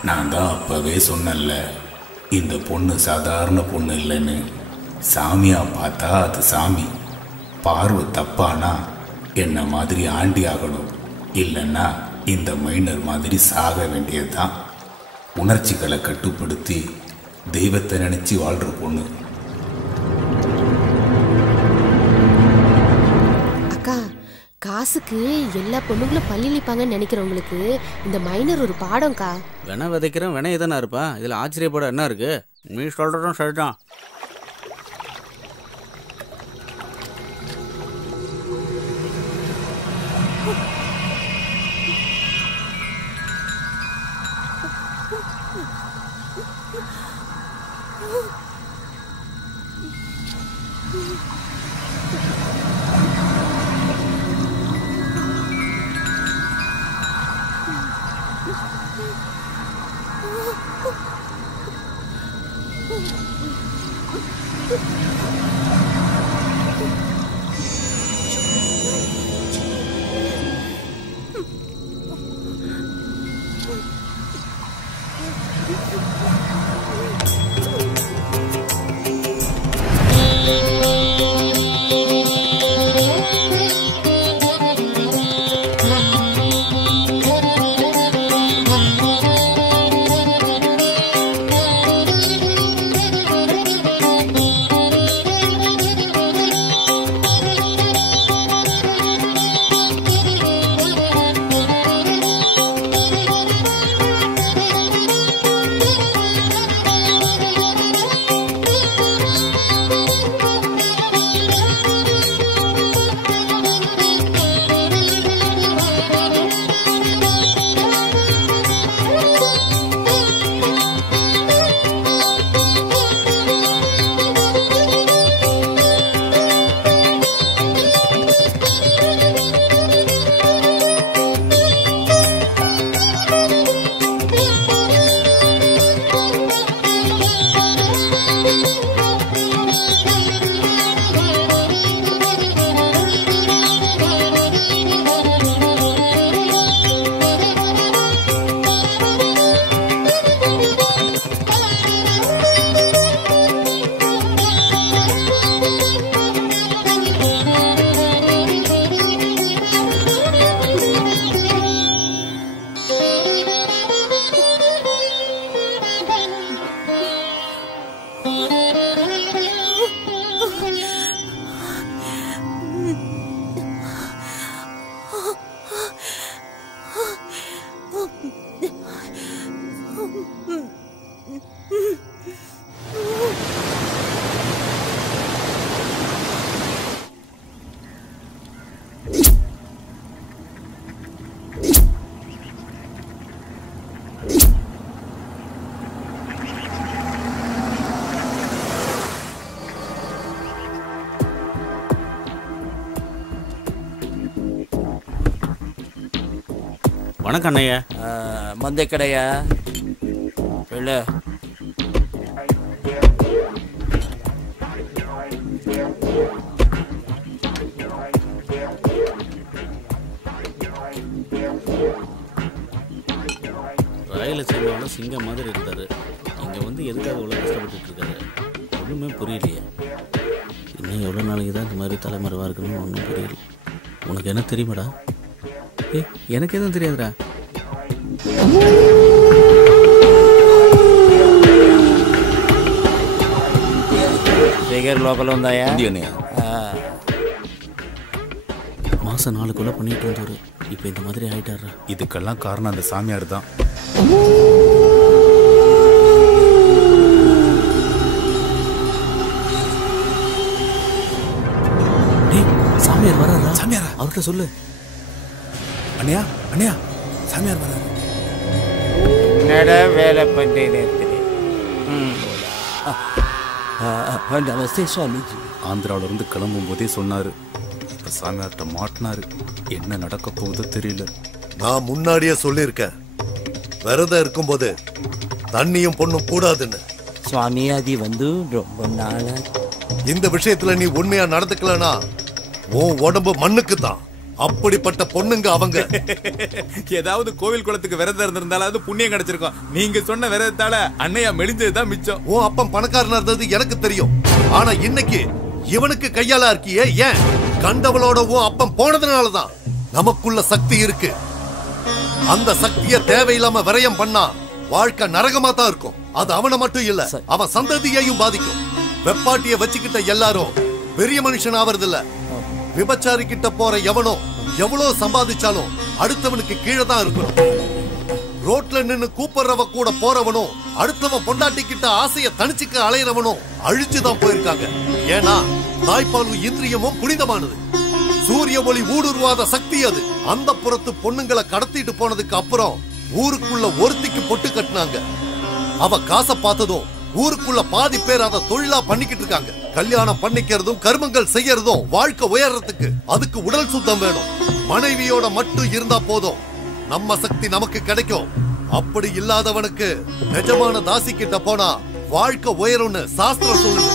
நான் தான் அப்பவே சொன்னேன்ல, இந்த பொண்ணு சாதாரண பொண்ணு இல்லைன்னு. சாமியா பார்த்தா அது சாமி. பார்வை தப்பானா என்ன மாதிரி ஆண்டி ஆகணும், இல்லைன்னா இந்த மைனர் மாதிரி சாக வேண்டியதுதான். உணர்ச்சிகளை கட்டுப்படுத்தி தெய்வத்தை நினைச்சு வாழ்ற பொண்ணு. அக்கா, காசுக்கு எல்லா பொண்ணுங்களும் பள்ளி நிற்பாங்கன்னு நினைக்கிறவங்களுக்கு இந்த மைனர் ஒரு பாடம்க்கா. வென விதைக்கிறேன் வென எதனா இருப்பா, இதுல ஆச்சரியப்பட என்ன இருக்கு? நீ சொல்றதும் சரிதான். வணக்கம் அண்ணையா. மந்தை கடையா? இல்லை, ராயல சேர்ந்தவன சிங்கம் மாதிரி இருந்தாரு. இங்க வந்து எதுக்காக இவ்வளவு கஷ்டப்பட்டு இருக்காரு ஒண்ணுமே புரியலையே. இன்னும் எவ்வளவு நாளைக்கு தான் இந்த மாதிரி தலைமறைவா இருக்கணும்னு ஒன்றும் புரியல. உனக்கு என்ன தெரியுமாடா? எனக்கு எதுவும் தெரியாதுடா. சேகர் லோக்கல் வந்தாயா? மாசம் 4 கொலை பண்ணிட்டு வந்தவர் இப்ப இந்த மாதிரி ஆயிட்டாரா? இதுக்கெல்லாம் காரணம் அந்த சாமியார் தான். சாமியார் வராதா? சாமியாரா? அவர்கிட்ட சொல்லு. அண்ணையா அண்ணையா, சாமியார் வராரு. என்னடா வேலை பண்றேன்னு? நமஸ்தே சுவாமிஜி. ஆந்திராவில இருந்து கிளம்பும் போதே சொன்னாரு. இப்ப சாமியார்ட்ட மாட்டினாரு. என்ன நடக்க போகுதோ தெரியல. நான் முன்னாடியே சொல்லியிருக்கேன், விரதம் இருக்கும்போது தண்ணியும் பொண்ணும் கூடாதுன்னு. சுவாமி அது வந்து ரொம்ப நாளா இந்த விஷயத்துல நீ உண்மையா நடந்துக்கலனா உன் உடம்பு மண்ணுக்கு தான். அப்படிப்பட்ட பொண்ணுங்க அவங்க. ஏதாவது கோவில் குளத்துக்கு விரதம் இருந்திருந்தாலும் புண்ணியம் கிடைச்சிருக்கும். நீங்க சொன்ன விரதத்தால அண்ணையா மெலிஞ்சதுதான் மிச்சம். உன் அப்பன் பணக்காரனா இருந்தது எனக்கு தெரியும். ஆனா இன்னைக்கு இவனுக்கு கையால இருக்கியே, ஏன்? கண்டவளோட உன் அப்பன் போனதுனாலதான். நமக்குள்ள சக்தி இருக்கு. அந்த சக்தியை தேவையில்லாம விரயம் பண்ணா வாழ்க்கை நரகமா தான் இருக்கும். அது அவனை மட்டும் இல்ல, அவன் சந்ததியையும் பாதிக்கும். வெப்பாட்டிய வச்சுக்கிட்ட எல்லாரும் பெரிய மனுஷன் ஆவறதில்ல. விபச்சாரி கிட்ட போற எவனோ எவ்வளவு சம்பாதிச்சாலும் அடுத்தவனுக்கு கீழே தான் இருக்கணும். ரோட்ல நின்னு கூப்பிடுறவ கூட போறவனும் அடுத்தவன் பொண்டாட்டி கிட்ட ஆசைய தனிச்சுக்க அலையிறவனும் அழிச்சுதான் போயிருக்காங்க. ஏன்னா தாய்ப்பாலும் இந்திரியமும் புனிதமானது. சூரிய ஒளி ஊடுருவாத சக்தி அது. அந்த புறத்து பொண்ணுங்களை கடத்திட்டு போனதுக்கு அப்புறம் ஊருக்குள்ள ஒருத்திக்கு பொட்டு கட்டினாங்க. அவ காசை பார்த்ததும் ஊருக்குள்ள பாதி பேர் அதை தொழிலா பண்ணிக்கிட்டு இருக்காங்க. கல்யாணம் பண்ணிக்கிறதும் கர்மங்கள் செய்யறதும் வாழ்க்கை உயர்றதுக்கு அதுக்கு உடல் சுத்தம் வேணும். மனைவியோட மட்டும் இருந்தா போதும், நம்ம சக்தி நமக்கு கிடைக்கும். அப்படி இல்லாதவனுக்கு நிஜமான தாசி கிட்ட போனா வாழ்க்கை உயரும்னு சாஸ்திரம் சொல்லுது.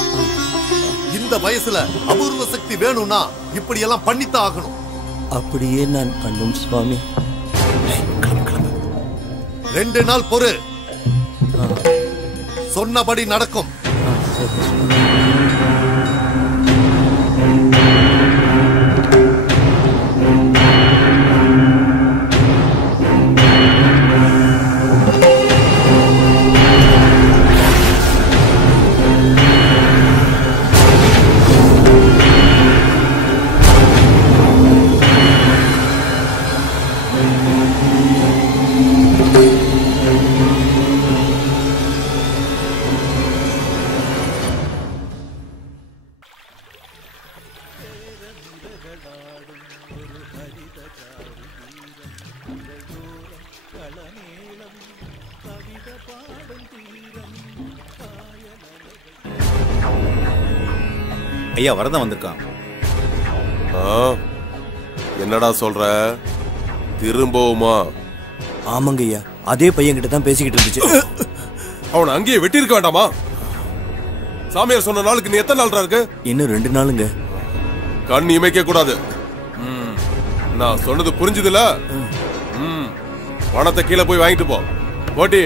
இந்த வயசுல அபூர்வ சக்தி வேணும்னா இப்படி எல்லாம் பண்ணித்தான் ஆகணும். அப்படியே நான் பண்ணும் சுவாமி. 2 நாள் பொறு, சொன்னபடி நடக்கும். ஐயா வரதான் வந்திருக்கான். என்னடா சொல்ற? திரும்பவுமா? ஆமாங்க ஐயா, அதே பையன் கிட்ட தான் பேசிக்கிட்டு இருந்துச்சு. அவனை அங்கேயே வெட்டி இருக்க வேண்டாமா? சாமியார் சொன்ன நாளுக்கு நீ எத்தனை நாள் இருக்கு? இன்னும் 2 நாளுங்க. கண் இமைக்க கூடாது. நான் சொன்னது புரிஞ்சுதுல? பணத்தை கீழே போய் வாங்கிட்டு போ. போட்டி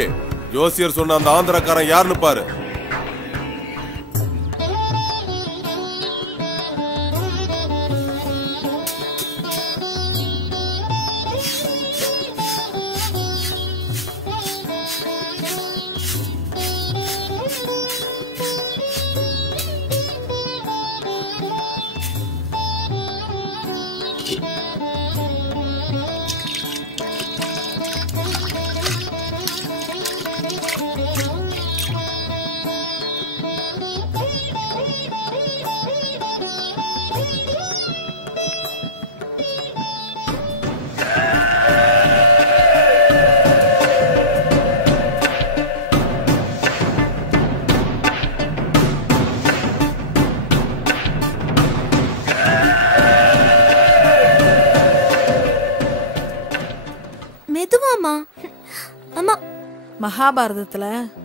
ஜோசியர் சொன்ன அந்த ஆந்திரக்காரன் யாருன்னு பாரு. மகாபாரதத்துல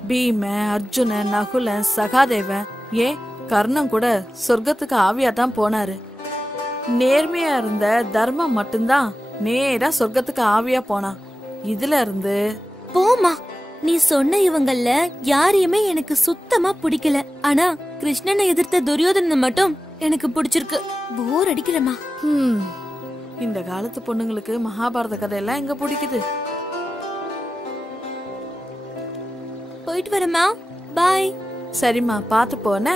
பீம, அர்ஜுன, நகுலன், சகாதேவன், ஏன் கர்ணன் கூட சொர்க்கத்துக்கு ஆவியா தான் போனாரு. நேர்மையா இருந்த தர்மம் மட்டும்தான் நேரா சொர்க்கத்துக்கு ஆவியா போனான். இதுல இருந்து போமா, நீ சொன்ன இவங்கள யாரையுமே எனக்கு சுத்தமா பிடிக்கல. ஆனா கிருஷ்ணனை எதிர்த்த துரியோதனனை மட்டும் எனக்கு பிடிச்சிருக்கு. போர் அடிக்கிறமா. இந்த காலத்து பொண்ணுங்களுக்கு மகாபாரத கதையெல்லாம் எங்க பிடிக்குது? போயிட்டு வரமா, பாய். சரிம்மா, பாத்து போன.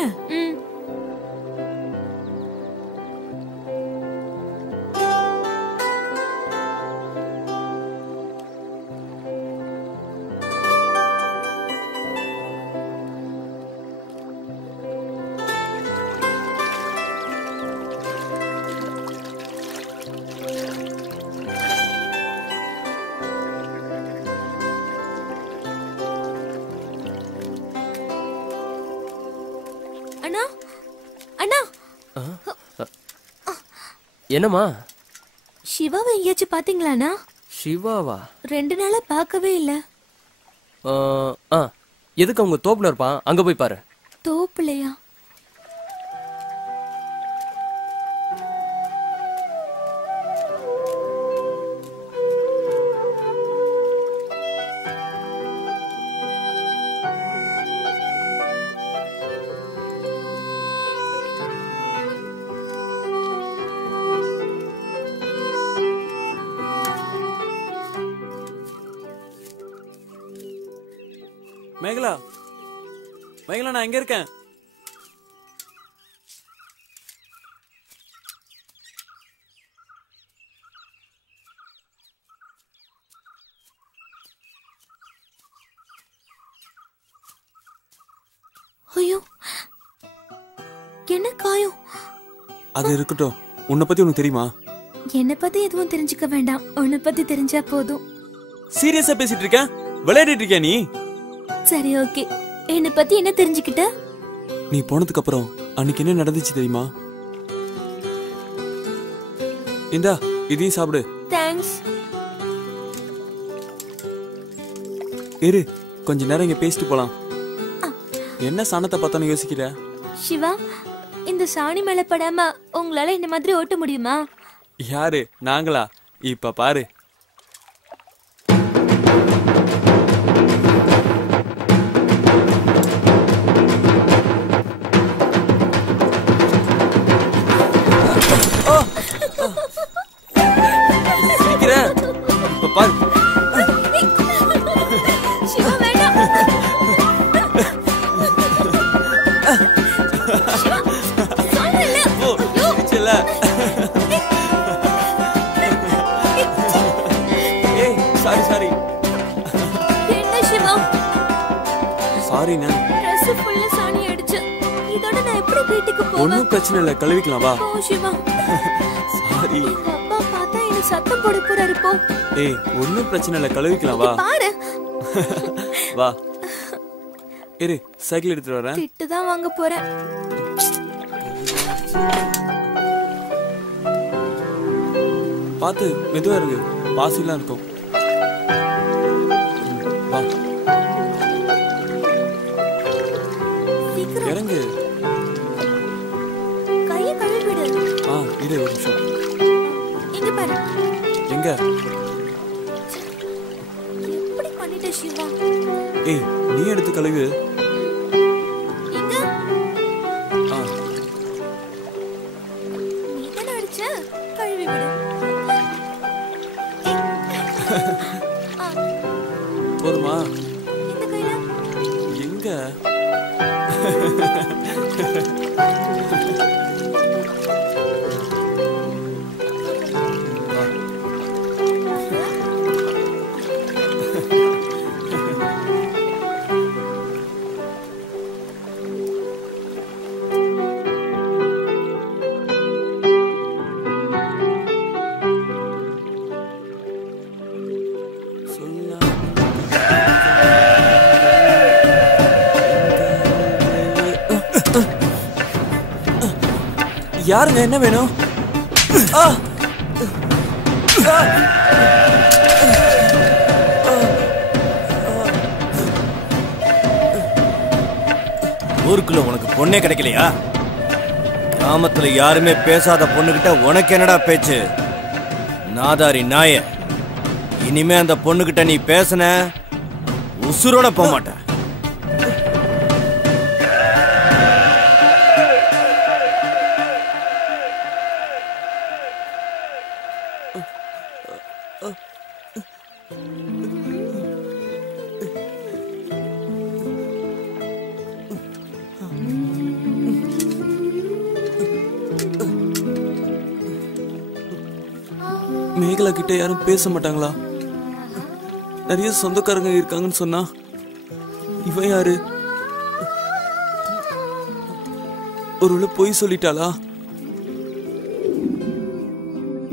அண்ணா, அண்ணா, என்னம்மா? சிவாவை எங்கேயாச்சும் பாத்தீங்களாண்ணா? சிவாவா? 2 நாளா பார்க்கவே இல்ல. எதுக்கு அவங்க தோப்புல இருப்பான், அங்க போய் பாரு. தோப்புலையா? மேகலா, மேகலா, நான் எங்க இருக்கேன்? ஐயோ, என்ன காயம்? அது இருக்கட்டும், உன்னை பத்தி உனக்கு தெரியுமா? என்ன பத்தி எதுவும் தெரிஞ்சுக்க வேண்டாம், உன்னை பத்தி தெரிஞ்சா போதும். சீரியஸா பேசிட்டு இருக்க? விளையாடிட்டு இருக்கியா நீ? சரி, ஓகே. என்னை பத்தி என்ன தெரிஞ்சுக்கிட்ட? நீ போனதுக்கு அப்புறம் அன்னைக்கு என்ன நடந்துச்சு தெரியுமா? இந்தா இதையும் சாப்பிடு. தேங்க்ஸ். இரு, கொஞ்ச நேரம் இங்க பேசிட்டு போலாம். என்ன சாணத்தை பார்த்தானு யோசிக்கிற? சிவா, இந்த சாணி மேல படாம உங்களால இந்த மாதிரி ஓட்ட முடியுமா? யாரு? நாங்களா? இப்ப பாரு. இப்ப பாரு. சிவா வேண்டாம். சாரி. என்ன சிவா? சாரிண்ணா. Dress full சாணி அடிச்சு. இதோட நான் எப்படி வீட்டுக்கு போவேன்? ஒண்ணும் பிரச்சனை இல்ல, கழுவிக்கலாம் வா. போ சிவா. சாரி. எங்க அப்பா பார்த்தா என்ன சத்தம் போட போறாரு போ. ஏய், ஒண்ணும் பிரச்சனை இல்ல, கழுவிக்கலாம் வா. பாரு. வா. இரு, சைக்கிள் எடுத்துட்டு வரேன். திட்டு தான் வாங்க போறேன். பாத்து மெதுவா இருக்கு, பாசிலாம் இருக்கும். வா. இறங்கு. கையை கழுவி விடு. இரு ஒரு நிமிஷம். இங்க பாரு. எங்க? எப்படி பண்ணிட்ட சிவா? ஏய், நீ எடுத்து கழுவு. இங்க. நீ தான அடிச்ச? கழுவி விடு. போதுமா? இந்த கையில. எங்க? யாருங்க? என்ன வேணும்? ஊருக்குள்ள உனக்கு பொண்ணே கிடைக்கலையா? கிராமத்துல யாருமே பேசாத பொண்ணுகிட்ட உனக்கு என்னடா பேச்சு? நாதாரி நாய, இனிமே அந்த பொண்ணுகிட்ட நீ பேசுன உசுரோட போக மாட்ட. மேகலா கிட்ட யாரும் பேச மாட்டாங்களா? நிறைய சொந்தக்காரங்க இருக்காங்கன்னு சொன்னா இவன் யாரு? ஒருவேளை பொய் சொல்லிட்டாளா?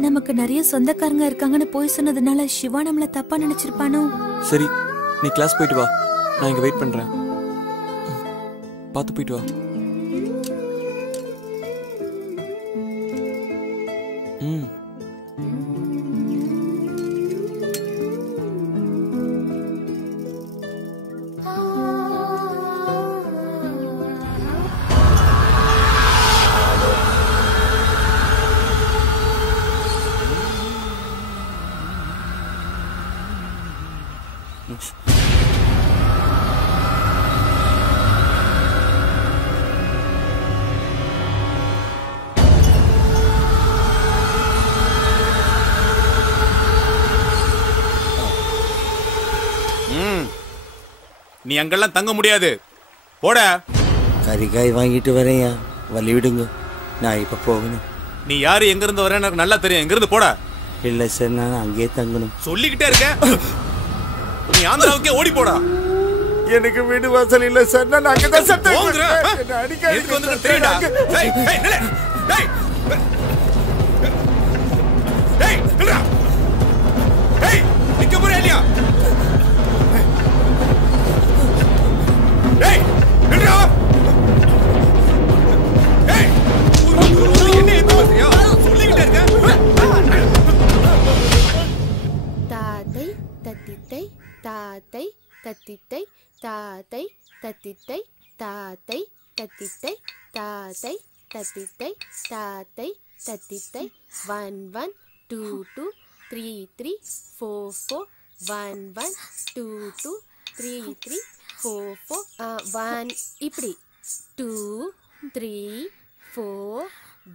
நமக்கு நிறைய சொந்தக்காரங்க இருக்காங்கன்னு போய் சொன்னதுனால சிவா நம்மள தப்பா நினைச்சிருப்பானோ? சரி, நீ கிளாஸ் போயிட்டு வா, நான் இங்க வெயிட் பண்றேன். பார்த்து போயிட்டு வா. நீ அங்கெல்லாம் தங்க முடியாது, போட. கறிக்காய் வாங்கிட்டு வரேயா, வழி விடுங்க, நான் இப்ப போகணும். நீ யாரு, எங்க இருந்து வர எனக்கு நல்லா தெரியும், எங்க இருந்து போட. இல்ல சார், நான் அங்கேயே தங்கணும். சொல்லிக்கிட்டே இருக்க, நீ ஆந்திராவுக்கே ஓடி போடா. எனக்கு வீடு வாசல் இல்ல சார், நான் அங்கதான் சத்தம் எதுக்கு வந்து தெரியுடா? டேய் டேய் நில்ல. டேய் டேய் நில்லுடா. டேய் நிக்க போறியா இல்லையா? டேய் தத்தித்தை தாத்தை தத்தித்தை தாத்தை தத்தித்தை தாத்தை தத்தித்தை 1 1 2 2 3 3 4 4 1 1 2 2 3 3 4 4 1 இப்படி 2 3 4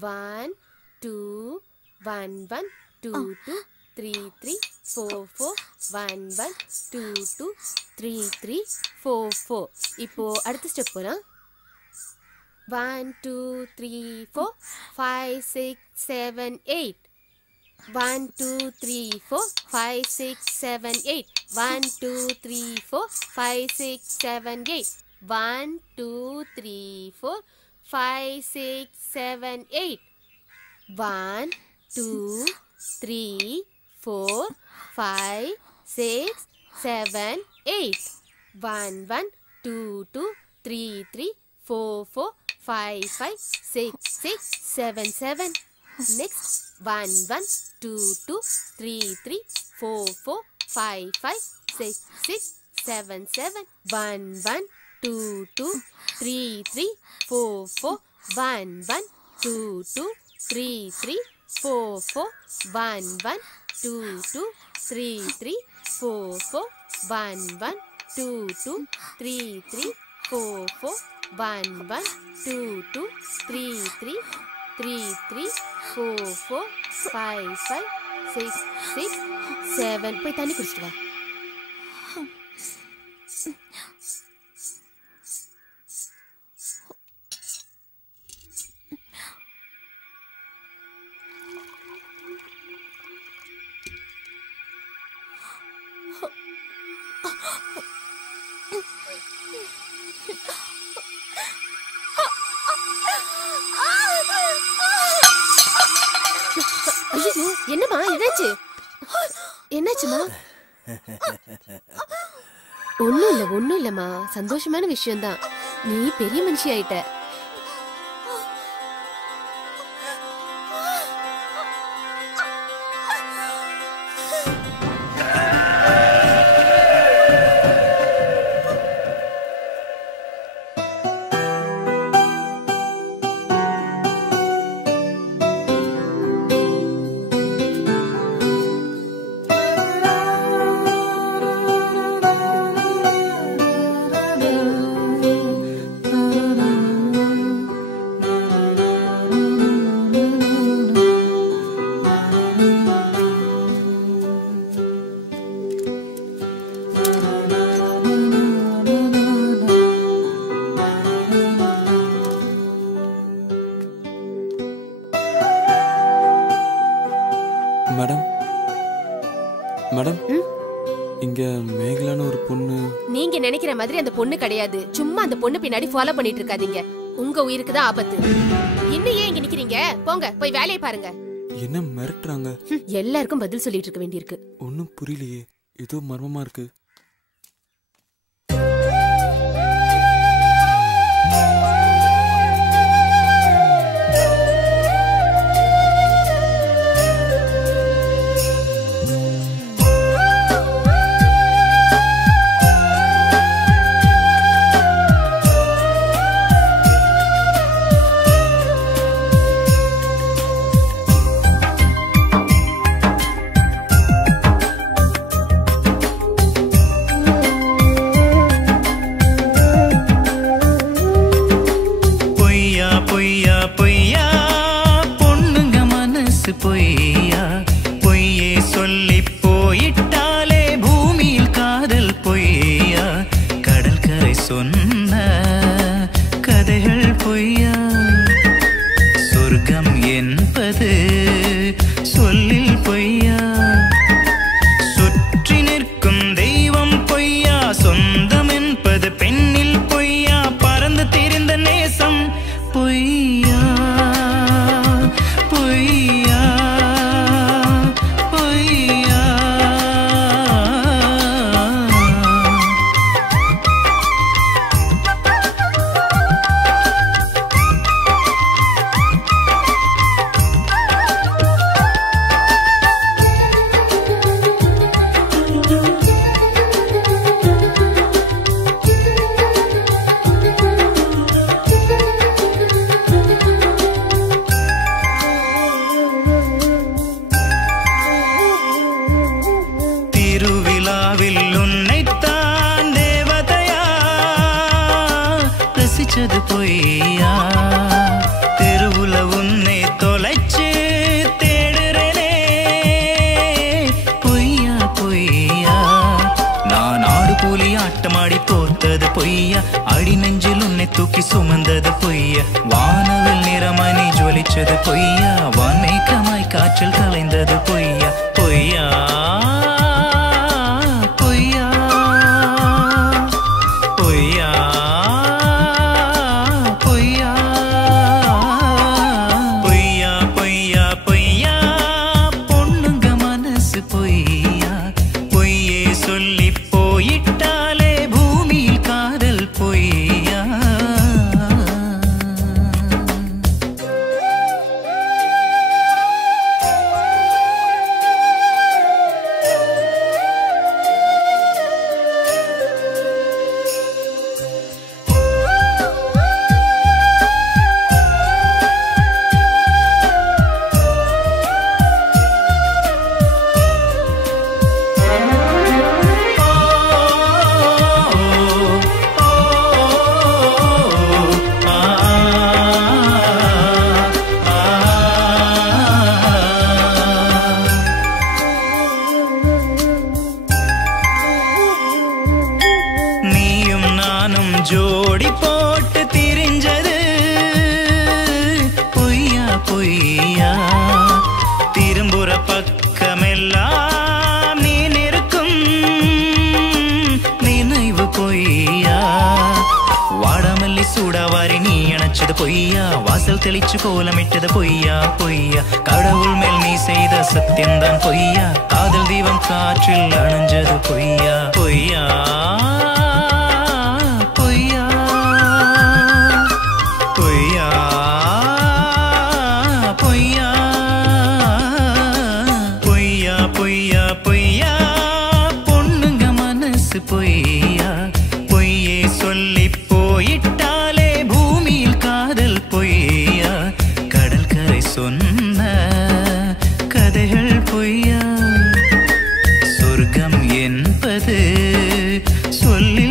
1 2 1 1 2 2 3 3 4 4 1 1 2 2 3 3 4 4 இப்போ அடுத்த ஸ்டெப் போலாம் 1 2 3 4 5 6 7 8 1 2 3 4 5 6 7 8 1 2 3 4 5 6 7 8 1 2 3 4 5 6 7 8 1 2 3 4 5 6 7 8 1 1 2 2 3 3 4 4 5 5 6 6 7 7 next 1 1 2 2 3 3 4 4 5 5 6 6 7 7 1 1 2 2 3 3 4 4 1 1 2 2 3 3 4 4 1 1 2 2 3 3 4 4 1 1 2 2 3 3 4 4 1 1 2 2 3 3 3 3 4 4 5 5 6 6 7 போய் தண்ணி குடிச்சிட்டு வா. ஐயோ என்னம்மா என்னாச்சு? என்னாச்சுமா? ஒண்ணும் இல்லம்மா, சந்தோஷமான விஷயம்தான். நீ பெரிய மனுஷி ஆயிட்ட. மேடம் மேடம் இங்க மேகலான ஒரு பொண்ணு. நீங்க நினைக்கிற மாதிரி அந்த பொண்ணு கிடையாது. சும்மா அந்த பொண்ணு பின்னாடி ஃபாலோ பண்ணிட்டு இருக்காதீங்க. உங்க உயிருக்கு தான் ஆபத்து. இன்னும் ஏன் இங்க நிக்கிறீங்க? போங்க போய் வேலையை பாருங்க. என்ன மிரட்டுறாங்க? எல்லாருக்கும் பதில் சொல்லிட்டு இருக்க வேண்டியிருக்கு. ஒன்னும் புரியலையே, ஏதோ மர்மமா இருக்கு. ஜொலிச்சது பொய்யா தெருவுல உன்னை தொலைச்சு தேடுறனே பொய்யா பொய்யா நான் ஆடு போலி ஆட்டமாடி தோத்தது பொய்யா அடி நெஞ்சில் உன்னை தூக்கி சுமந்தது பொய்யா வானவில் நிறமாய் நீ ஜொலிச்சது பொய்யா வான்மேகமாய் காற்றில் கலைந்தது பொய்யா பொய்யா பொய்யா பொய்யா பொய்யா பொய்யா பொய்யா பொய்யா பொண்ணுங்க மனசு பொய்யா பொய்யே சொல்லி போயிட்டாலே பூமியில் காதல் பொய்யா நீயும் நானும் ஜோடி போட்டு திரிஞ்சது பொய்யா பொய்யா திரும்புற பக்கமெல்லாம் நீ நிற்கும் நினைவு பொய்யா வாடாமல்லி சூடாவாரி நீ அணைச்சது பொய்யா வாசல் தெளிச்சு கோலமிட்டது பொய்யா பொய்யா கடவுள் மேல் நீ செய்த சத்தியம்தான் பொய்யா காதல் தீபம் காற்றில் அணைஞ்சது பொய்யா பொய்யா பொய்யா பொய்யா பொய்யா பொய்யா பொய்யா பொய்யா பொண்ணுங்க மனசு பொய்யா பொய்யே சொல்லி போயிட்டாலே பூமியில் காதல் பொய்யா கடல் கரை சொன்ன கதைகள் பொய்யா சொர்க்கம் என்பது சொல்லி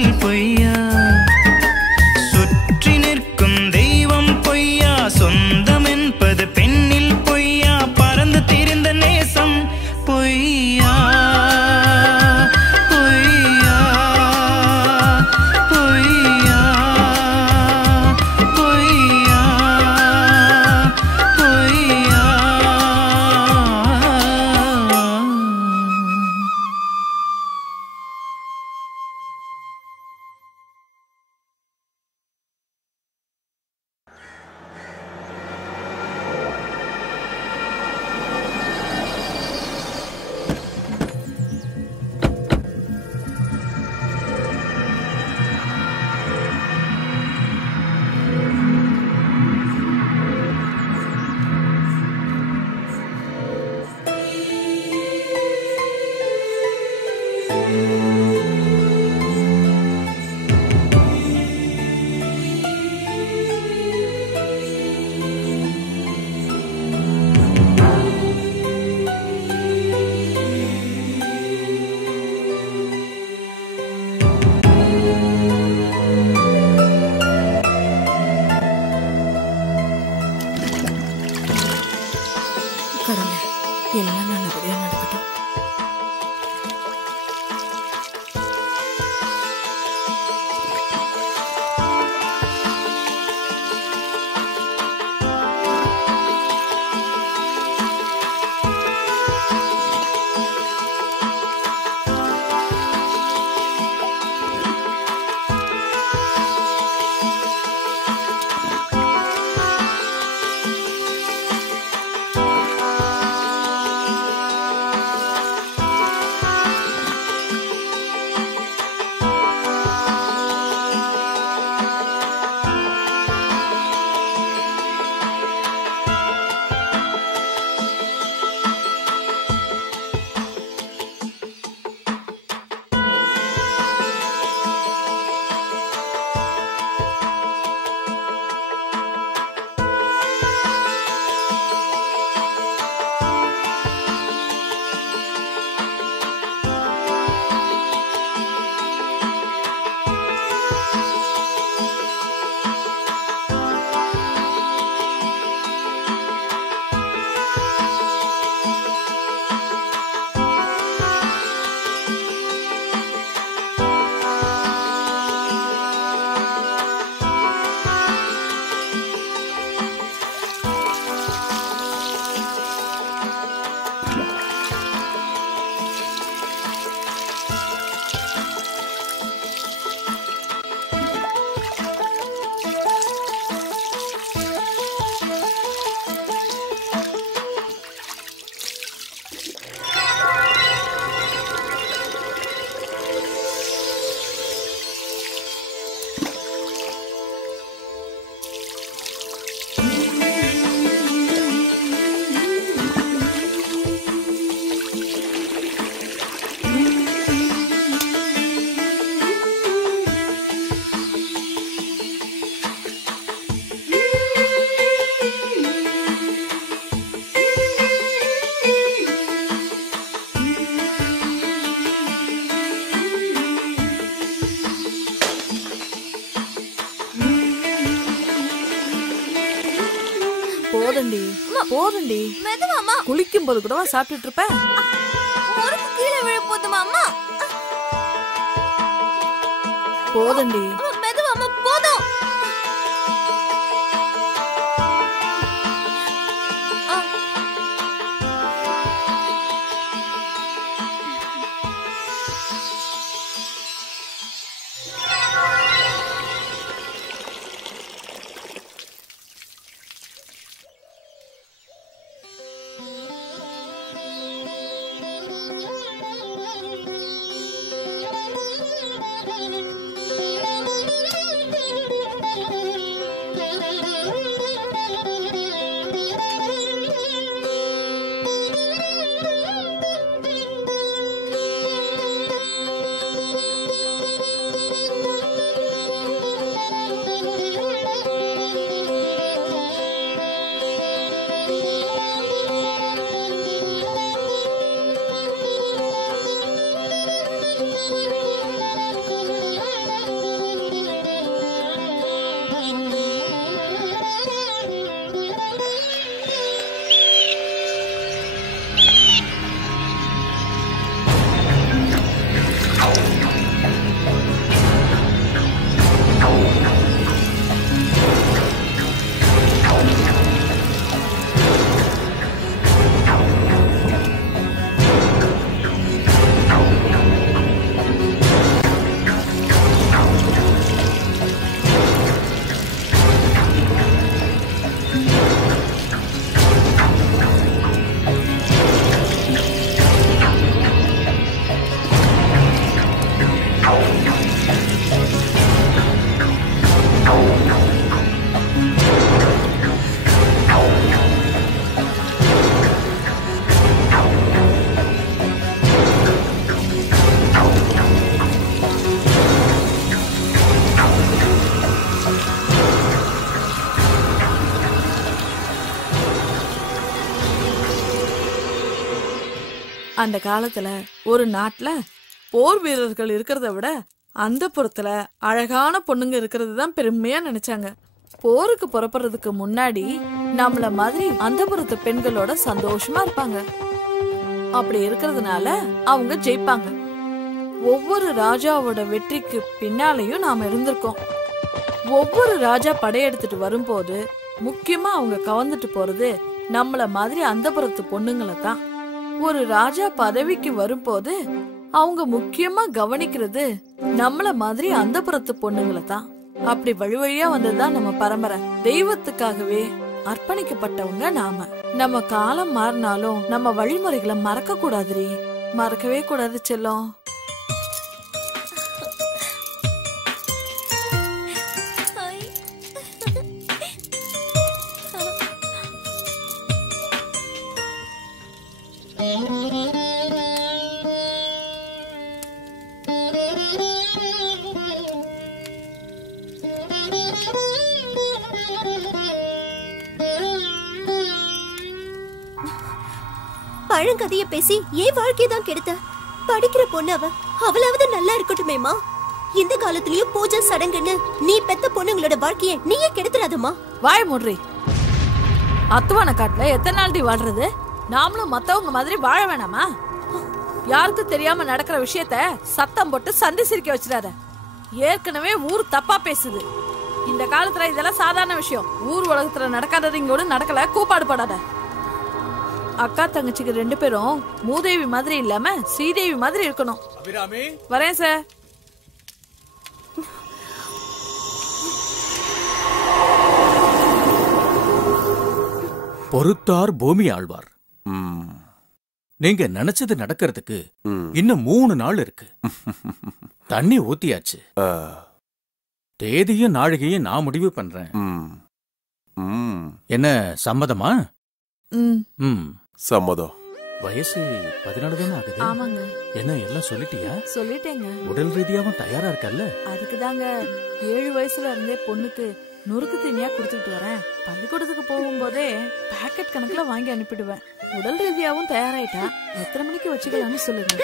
போதண்டி போதண்டி மெதுவாமா குளிக்கும் போது கூடவா சாப்பிட்டுட்டு இருப்ப முறுக்கு கீழே விழ போதுமா அம்மா போதண்டி மெதுவாமா போதும் அந்த காலத்துல ஒரு நாட்டுல போர் வீரர்கள் இருக்கிறத விட அந்த புறத்துல அழகான பொண்ணுங்க இருக்கிறது தான் பெருமையா நினைச்சாங்க. போருக்கு புறப்படுறதுக்கு முன்னாடி நம்மள மாதிரி அந்த புறத்து பெண்களோட சந்தோஷமா இருப்பாங்க. அப்படி இருக்கிறதுனால அவங்க ஜெயிப்பாங்க. ஒவ்வொரு ராஜாவோட வெற்றிக்கு பின்னாலையும் நாம இருந்திருக்கோம். ஒவ்வொரு ராஜா படையெடுத்துட்டு வரும்போது முக்கியமா அவங்க கவர்ந்துட்டு போறது நம்மள மாதிரி அந்த புறத்து பொண்ணுங்களை தான். ஒரு ராஜா பதவிக்கு வரும்போது அவங்க முக்கியமா கவனிக்கிறது நம்மள மாதிரி அந்த புறத்து பொண்ணுங்களை தான். அப்படி வழி வழியா வந்ததுதான் நம்ம பரம்பரை. தெய்வத்துக்காகவே அர்ப்பணிக்கப்பட்டவங்க நாம. நம்ம காலம் மாறினாலும் நம்ம வழிமுறைகளை மறக்க கூடாதுரி. மறக்கவே கூடாது செல்லம். பழங்கதைய பேசி ஏன் வாழ்க்கையதான் கெடுத்த? படிக்கிற பொண்ணு அவளாவது நல்லா இருக்கட்டுமேமா. இந்த காலத்திலயும் பூஜை சடங்குன்னு நீ பெத்த பொண்ணுங்களோட வாழ்க்கைய நீயே கெடுத்துறாதம்மா. வாய் மூடுறி. அத்துவான காட்டுல எத்தனை நாள் வாழ்றது? நாமளும் மத்தவங்க மாதிரி வாழ வேணாமா? யாருக்கு தெரியாம நடக்கிற விஷயத்த சத்தம் போட்டு சந்தி சிரிக்க வச்சிடாத. ஏற்கனவே ஊர் தப்பா பேசுது. இந்த காலத்துல இதெல்லாம் சாதாரண விஷயம். ஊர் உலகத்துல நடக்காதது இங்கோடு நடக்கல. கூப்பாடு படாத. அக்கா தங்கச்சிக்கு 2 பேரும் மூதேவி மாதிரி இல்லாம ஸ்ரீதேவி மாதிரி இருக்கணும். வரேன் சார். பொறுத்தார் பூமி ஆழ்வார். நீங்க நினைச்சது நடக்கிறதுக்கு இன்னும் 3 நாள் இருக்கு. தண்ணி ஊத்தியாச்சு. தேதியும் நாழிகையும் நான் முடிவு பண்றேன். என்ன சம்மதமா? சம்மதம். வயசு 14 தானே ஆகுது. ஆமாங்க. என்ன எல்லாம் சொல்லிட்டியா? சொல்லிட்டேங்க. உடல் ரீதியாவும் தயாரா இருக்கல்ல? அதுக்குதாங்க 7 வயசுல இருந்தே பொண்ணுக்கு நொறுக்கு தீனியா கொடுத்துட்டு வரேன். பள்ளிக்கூடத்துக்கு போகும்போதே பாக்கெட் கணக்குல வாங்கி அனுப்பிடுவேன். உடல் ரீதியாவும் தயாராயிட்டா எத்தனை மணிக்கு வச்சுக்கலாம்னு சொல்லுங்க.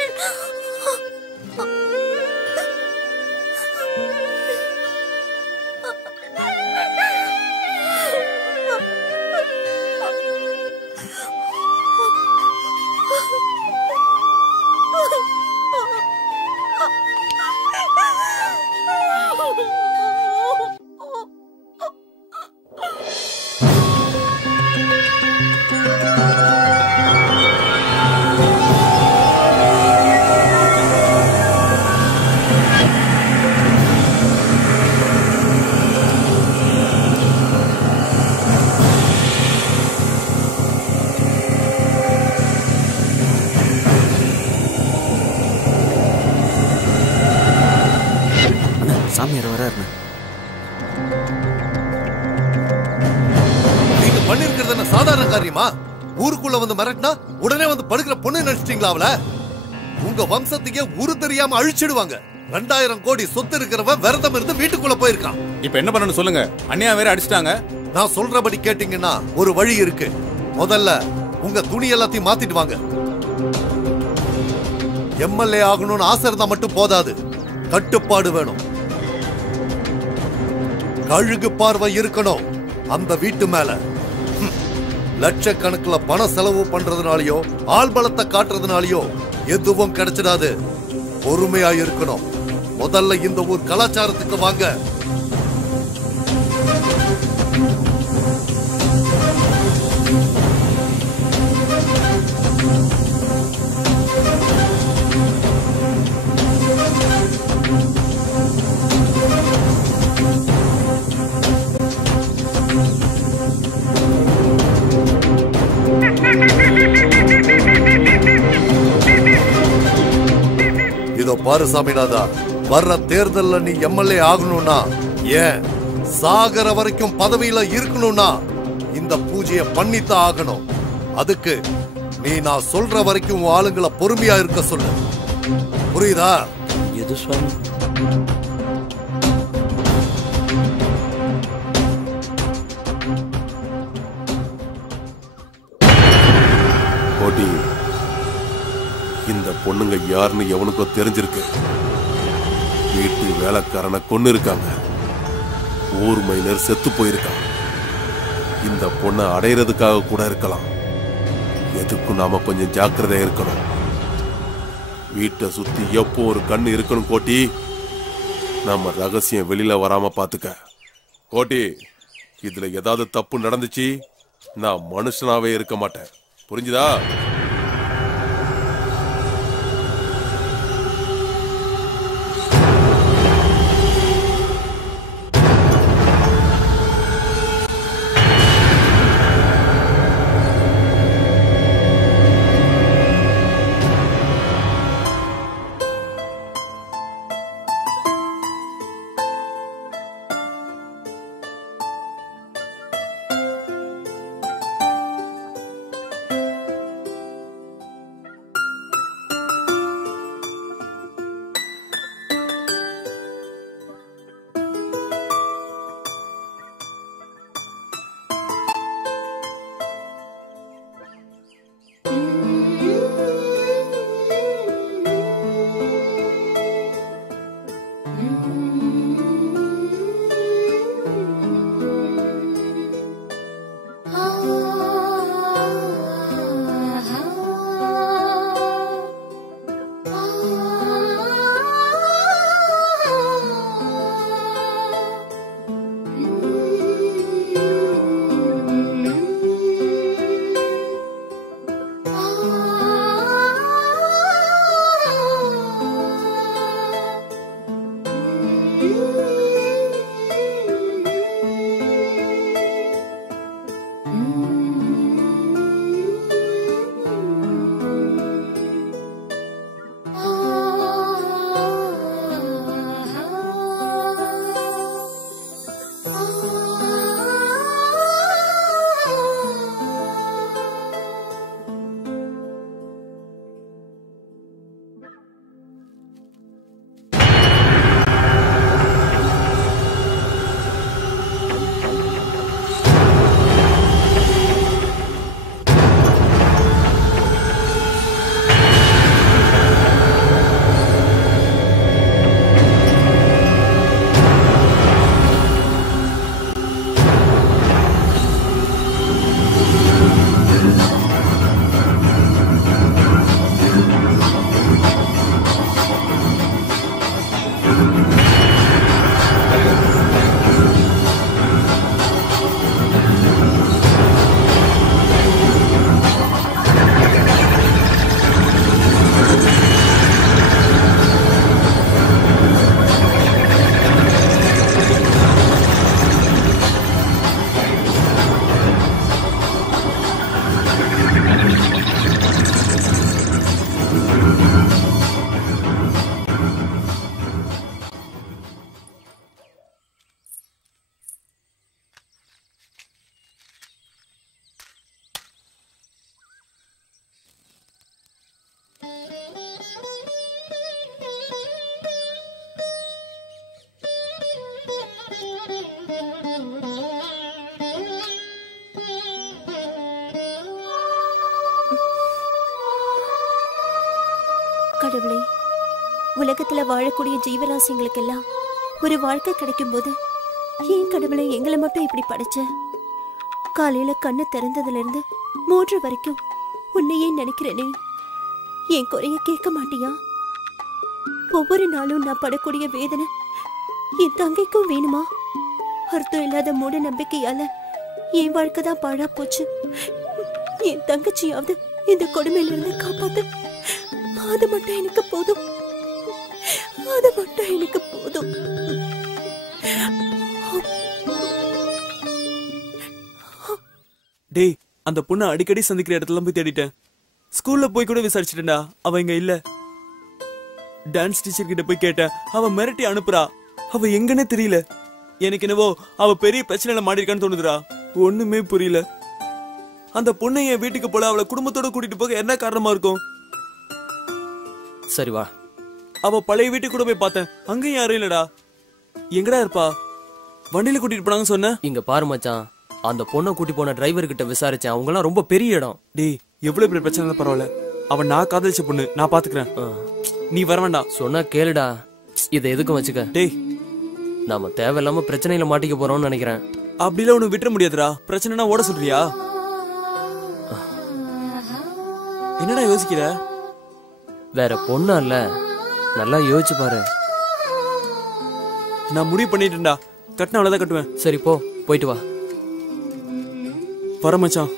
பண்ணிருக்கிறது என்ன சாதாரண காரியமா? ஊருக்குள்ள வந்து மிரட்டினா உடனே வந்து படுக்கிற பொண்ணு நினைச்சிட்டீங்களா அவள? உங்க வம்சத்தையே ஊரு தெரியாம அழிச்சிடுவாங்க. 2000 கோடி சொத்து இருக்கிறவன் விரதம் இருந்து வீட்டுக்குள்ள போயிருக்கான். இப்ப என்ன பண்ணணும் சொல்லுங்க? அண்ணியா வேற அடிச்சிட்டாங்க. நான் சொல்றபடி கேட்டீங்கன்னா ஒரு வழி இருக்கு. முதல்ல உங்க துணி எல்லாத்தையும் மாத்திட்டு வாங்க. எம்எல்ஏ ஆகணும்னு ஆசை இருந்தா மட்டும் போதாது, கட்டுப்பாடு வேணும். கழுகு பார்வை இருக்கணும் அந்த வீட்டு மேல. லட்சக்கணக்கில் பண செலவு பண்றதுனாலயோ ஆள் பலத்தை காட்டுறதுனாலயோ எதுவும் கிடைச்சிடாது. பொறுமையா இருக்கணும். முதல்ல இந்த ஊர் கலாச்சாரத்துக்கு வாங்க. இதோ பாரு சாமிநாதா, வர்ற தேர்தல்ல நீ எம்எல்ஏ ஆகணும்னா, ஏன் சாகர வரைக்கும் பதவியில இருக்கணும்னா இந்த பூஜையை பண்ணித்தான் ஆகணும். அதுக்கு நீ நான் சொல்ற வரைக்கும் உன் ஆளுங்களை பொறுமையா இருக்க சொல்லு. புரியுதா? எது சுவாமி? கோட்டி, இந்த பொண்ணுங்க யாருன்னு எவனுக்கோ தெரிஞ்சிருக்கு. வீட்டு வேலைக்காரனை கொன்னு இருக்காங்க. ஊர் மைனர் செத்து போயிருக்கான். இந்த பொண்ணை அடையிறதுக்காக கூட இருக்கலாம். எதுக்கும் நாம கொஞ்சம் ஜாக்கிரதையா இருக்கணும். வீட்டை சுத்தி எப்போ ஒரு கண்ணு இருக்கணும் கோட்டி. நம்ம ரகசியம் வெளியில வராம பாத்துக்க கோட்டி. இதுல ஏதாவது தப்பு நடந்துச்சு, நான் மனுஷனாவே இருக்க மாட்டேன். புரிஞ்சுதா? உலகத்துல வாழக்கூடிய ஜீவராசிங்களுக்கெல்லாம் ஒரு வாழ்க்கை கிடைக்கும் போது ஏன் கடவுளை எங்களை மட்டும் இப்படி படைச்ச? காலையில கண்ணு திறந்ததுல இருந்து மூன்று வரைக்கும் உன்னையே நினைக்கிறேனே, என் குறைய கேட்க மாட்டியா? ஒவ்வொரு நாளும் நான் படக்கூடிய வேதனை என் தங்கைக்கும் வேணுமா? அர்த்தம் இல்லாத மூட நம்பிக்கையால என் வாழ்க்கை தான் பாழா போச்சு. என் தங்கச்சியாவது இந்த கொடுமையில இருந்து காப்பாத்து. அது மட்டும் எனக்கு போதும். அது மட்டும் எனக்கு போதும். டேய், அந்த பொண்ணை அடிக்கடி சந்திக்கிற இடத்துல போய் தேடிட்டேன். ஸ்கூல்ல போய் கூட விசாரிச்சிட்டேன்டா, அவ இங்க இல்ல. டான்ஸ் டீச்சர் கிட்ட போய் கேட்டேன், அவ மிரட்டி அனுப்புறா. அவ எங்கன்னே தெரியல. எனக்கு என்னவோ அவ பெரிய பிரச்சனையில மாட்டிருக்கான்னு தோணுதுடா. ஒண்ணுமே புரியல. அந்த பொண்ணை என் வீட்டுக்கு போல அவளை குடும்பத்தோட கூட்டிட்டு போக என்ன காரணமா இருக்கும்? சரி வா. அவ பழைய வீட்டுக்கு கூட போய் பார்த்தேன், அங்கேயும் யாரும் இல்லடா. எங்கடா இருப்பா? வண்டியில கூட்டிட்டு போனாங்க சொன்ன. இங்க பாரு மச்சான், அந்த பொண்ணை கூட்டி போன டிரைவர் கிட்ட விசாரிச்சேன். அவங்க எல்லாம் ரொம்ப பெரிய இடம். டேய், எவ்வளவு பெரிய பிரச்சனை பரவாயில்ல. அவன் நான் காதலிச்ச பொண்ணு, நான் பாத்துக்கிறேன். நீ வர வேண்டாம். சொன்னா கேளுடா. இதை எதுக்கும் வச்சுக்க. டேய், நாம தேவையில்லாம பிரச்சனையில மாட்டிக்க போறோம்னு நினைக்கிறேன். அப்படிலாம் ஒண்ணு விட்டுற முடியாதுடா. பிரச்சனைனா ஓட சொல்றியா? என்னடா யோசிக்கிற? வேற பொண்ணா இல்ல, நல்லா யோசிச்சு பாரு. நான் முடிவு பண்ணிட்டேன்டா. கட்டின அவ்வளவுதான் கட்டுவேன். சரி போ, போயிட்டு வா. வர மச்சான்.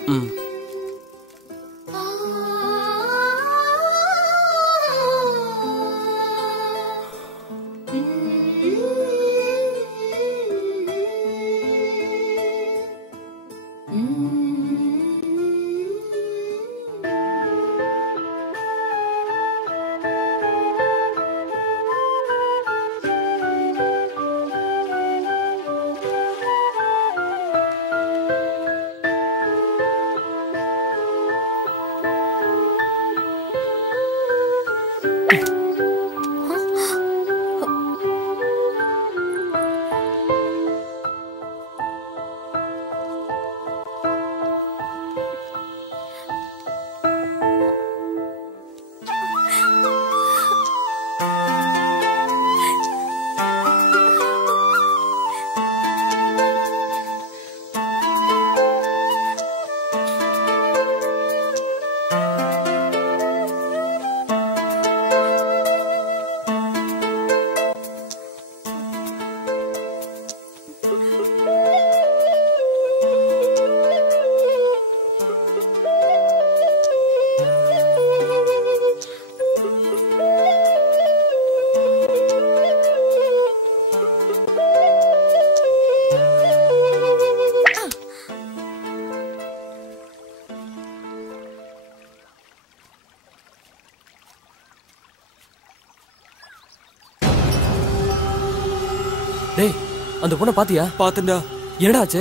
டேய், அந்த பொண்ணை பாத்தியா? பாத்தண்டா. என்னடா ஆச்சு?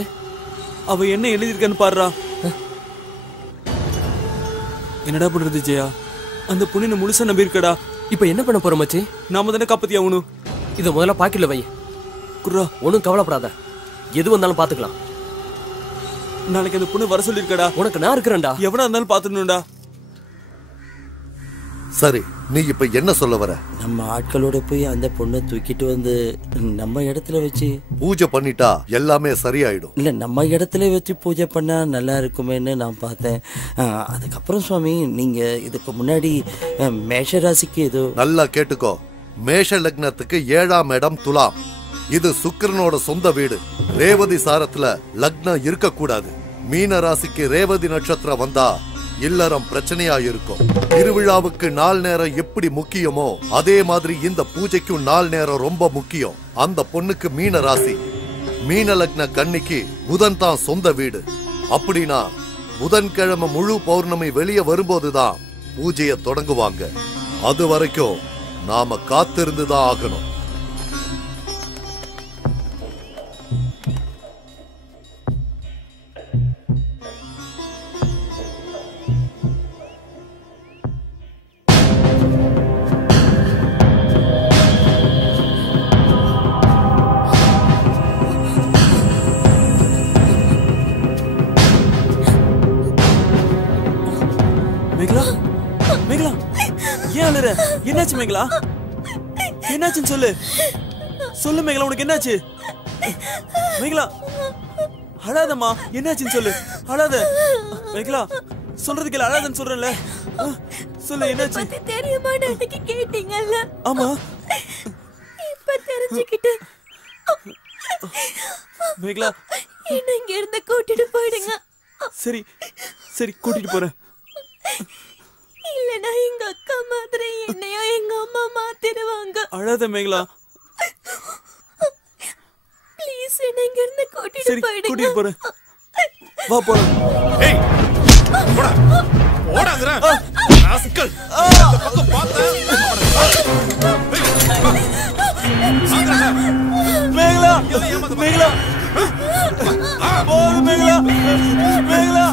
அவ என்ன எழுதிருக்கான்னு பாருடா. என்னடா பண்றது ஜெயா? அந்த பொண்ணு முழுசா நம்பி இருக்கடா. இப்ப என்ன பண்ண போற மச்சி? நாம தானே காப்பாத்தி ஆகணும். இத முதல்ல பாக்கெட்ல வை. குர்ரா, ஒன்னும் கவலைப்படாத. எது வந்தாலும் பாத்துக்கலாம். நாளைக்கு அந்த பொண்ணு வர சொல்லிருக்கடா. உனக்கு நான் இருக்கிறேன்டா. எவனா இருந்தாலும் பாத்துடணும்டா. சரி, நீ இப்ப என்ன சொல்ல வர? நம்ம ஆட்களோட போய் அந்த பொண்ணை தூக்கிட்டு வந்து நம்ம இடத்துல வச்சு பூஜை பண்ணிட்டா எல்லாமே சரியாயிடும். இல்ல, நம்ம இடத்துல வச்சு பூஜை பண்ணா நல்லா இருக்குமேன்னு நான் பார்த்தேன். அதுக்கப்புறம் சுவாமி, நீங்க இதுக்கு முன்னாடி மேஷ ராசிக்கு ஏதோ நல்லா கேட்டுக்கோ. மேஷ லக்னத்துக்கு 7ஆம் இடம் துலாம். இது சுக்கிரனோட சொந்த வீடு. ரேவதி சாரத்துல லக்னம் இருக்க கூடாது. மீன ராசிக்கு ரேவதி நட்சத்திரம் வந்தா இல்லறம் பிரச்சனையா இருக்கும். திருவிழாவுக்கு நாள் நேரம் எப்படி முக்கியமோ அதே மாதிரி இந்த பூஜைக்கும் நாள் நேரம் ரொம்ப முக்கியம். அந்த பொண்ணுக்கு மீன ராசி. மீன லக்ன கன்னிக்கு புதன் தான் சொந்த வீடு. அப்படின்னா புதன்கிழமை முழு பௌர்ணமி வெளியே வரும்போதுதான் பூஜையை தொடங்குவாங்க. அது வரைக்கும் நாம காத்திருந்துதான் ஆகணும். மேகலா, மேகலா, ஏன் அழுற? என்னாச்சு மேகலா? என்னாச்சுன்னு சொல்லு. சொல்லு மேகலா, உனக்கு என்னாச்சு? மேகலா அழாதம்மா, என்னாச்சுன்னு சொல்லு. அழாத மேகலா, சொல்றது கேளு. அழாதன்னு சொல்றேன்ல. சொல்லு என்னாச்சு? பத்தி தெரியுமா எனக்கு கேட்டீங்கல்ல? ஆமா. இப்ப தெரிஞ்சுக்கிட்டேன். மேகலா என்ன இங்க இருந்து கூட்டிட்டு போயிடுங்க. சரி சரி, கூட்டிட்டு போறேன். இல்லனா எங்க அக்கா மாதிரி என்னையும் எங்க அம்மா மாத்திடுவாங்க. அழாத மேகலா. ப்ளீஸ் என்ன இங்க இருந்து கூட்டிட்டு சரி, போயிடுங்க. கூட்டிட்டு போறேன். வா போலாம். ஏய் போடா போடாங்கற ராஸ்கல். அந்த பக்கம் பாத்த மேகலா மேகலா போடு மேகலா மேகலா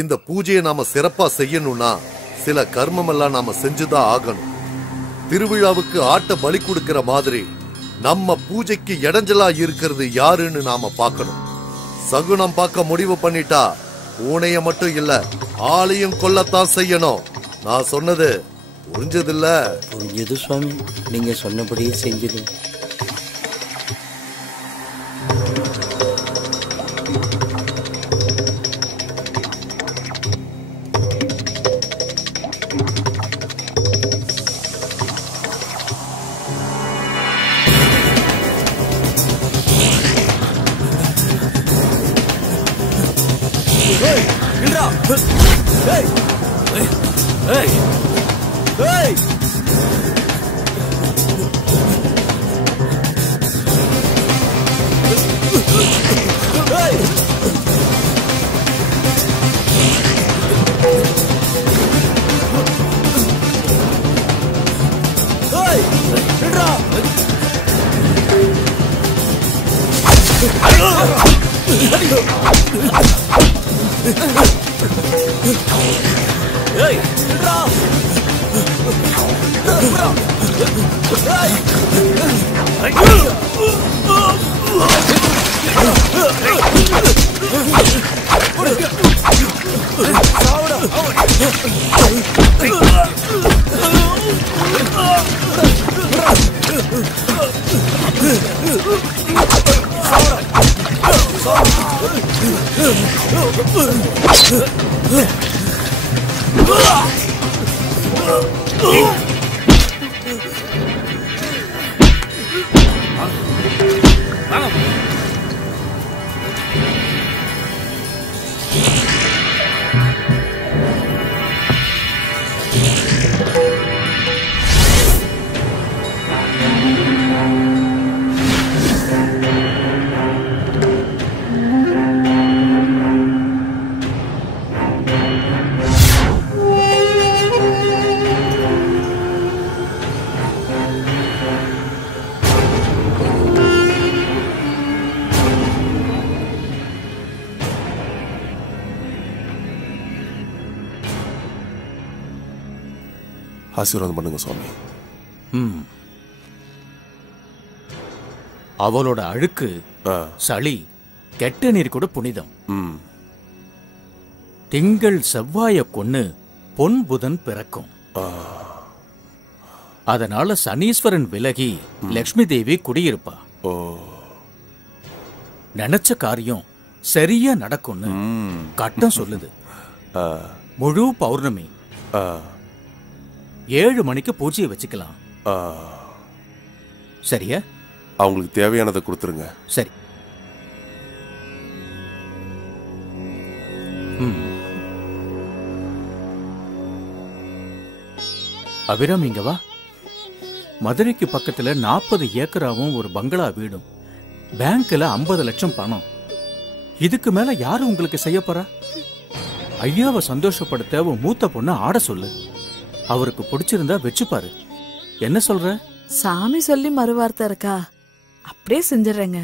இந்த பூஜையை நாம சிறப்பா செய்யணும்னா சில கர்மம் எல்லாம் நாம செஞ்சுதான் ஆகணும். திருவிழாவுக்கு ஆட்ட பலி கொடுக்கிற மாதிரி நம்ம பூஜைக்கு இடைஞ்சலா இருக்கிறது யாருன்னு நாம பார்க்கணும். சகுனம் பார்க்க முடிவு பண்ணிட்டா பூனைய மட்டும் இல்ல, ஆளையும் கொல்லத்தான் செய்யணும். நான் சொன்னது புரிஞ்சது இல்ல? புரிஞ்சது சுவாமி, நீங்க சொன்னபடியே செஞ்சது. ஆசீர்வாதம் பண்ணுங்க சுவாமி. அவளோட அழுக்கு, சளி, கெட்ட நீர் கூட புனிதம். திங்கள் செவ்வாய கொன்னு பொன் புதன் பிறக்கும். அதனால சனீஸ்வரன் விலகி லட்சுமி தேவி குடியிருப்பா. நினைச்ச காரியம் சரியா நடக்கும்னு கட்டம் சொல்லுது. முழு பௌர்ணமி 7 மணிக்கு பூஜையை வச்சுக்கலாம். சரியா? அவங்களுக்கு தேவையானதை கொடுத்துருங்க. சரி. அபிராம், இங்க வா. மதுரைக்கு பக்கத்துல 40 ஏக்கராவும் ஒரு பங்களா வீடும், பேங்க்ல 50 லட்சம் பணம். இதுக்கு மேல யாரு உங்களுக்கு செய்ய போறா? ஐயாவை சந்தோஷப்படுத்த உன் மூத்த பொண்ணு ஆட சொல்லு. அவருக்கு பிடிச்சிருந்தா வச்சுப்பாரு. என்ன சொல்ற? சாமி சொல்லி மறுவார்த்தை இருக்கா? அப்படியே செஞ்சிடறேங்க.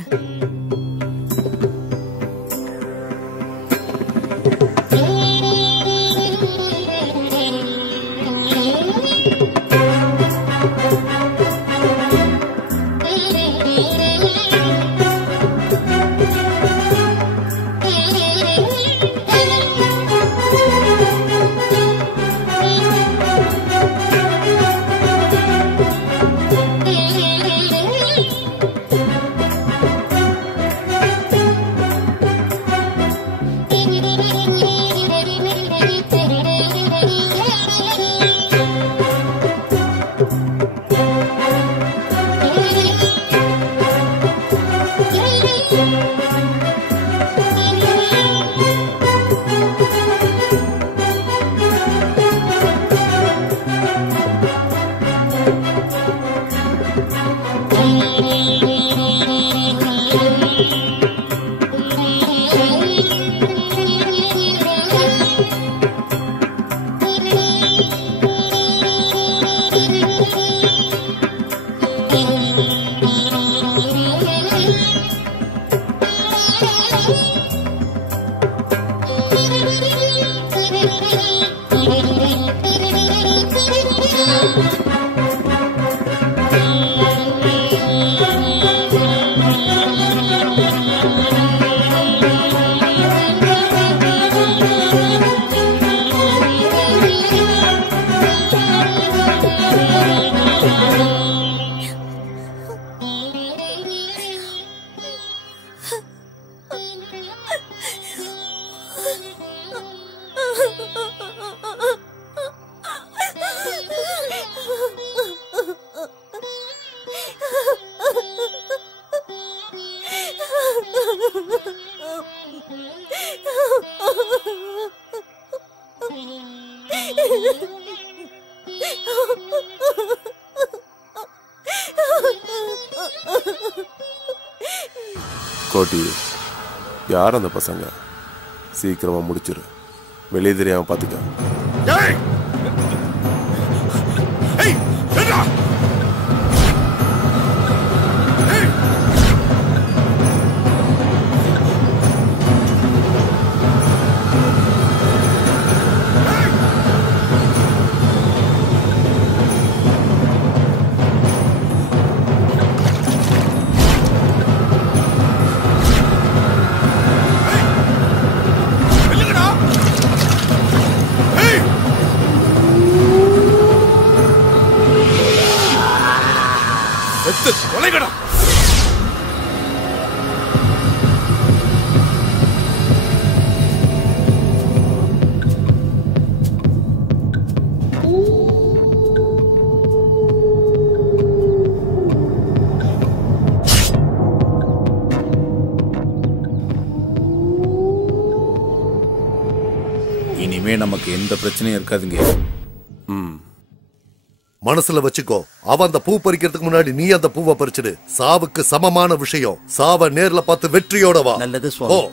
கோட்டி, யார் அந்த பசங்க? சீக்கிரமா முடிச்சிரு, வெளியே தெரியாம பாத்துக்க. இனிமே நமக்கு எந்த பிரச்சனையும் இருக்காதுங்க. மனசுல வச்சுக்கோ, அவன் அந்த பூ பறிக்கிறதுக்கு முன்னாடி நீ அந்த பூவை பறிச்சிடு. சாவுக்கு சமமான விஷயம். சாவ நேர்ல பார்த்து வெற்றியோட வா. நல்லது சுவாமி.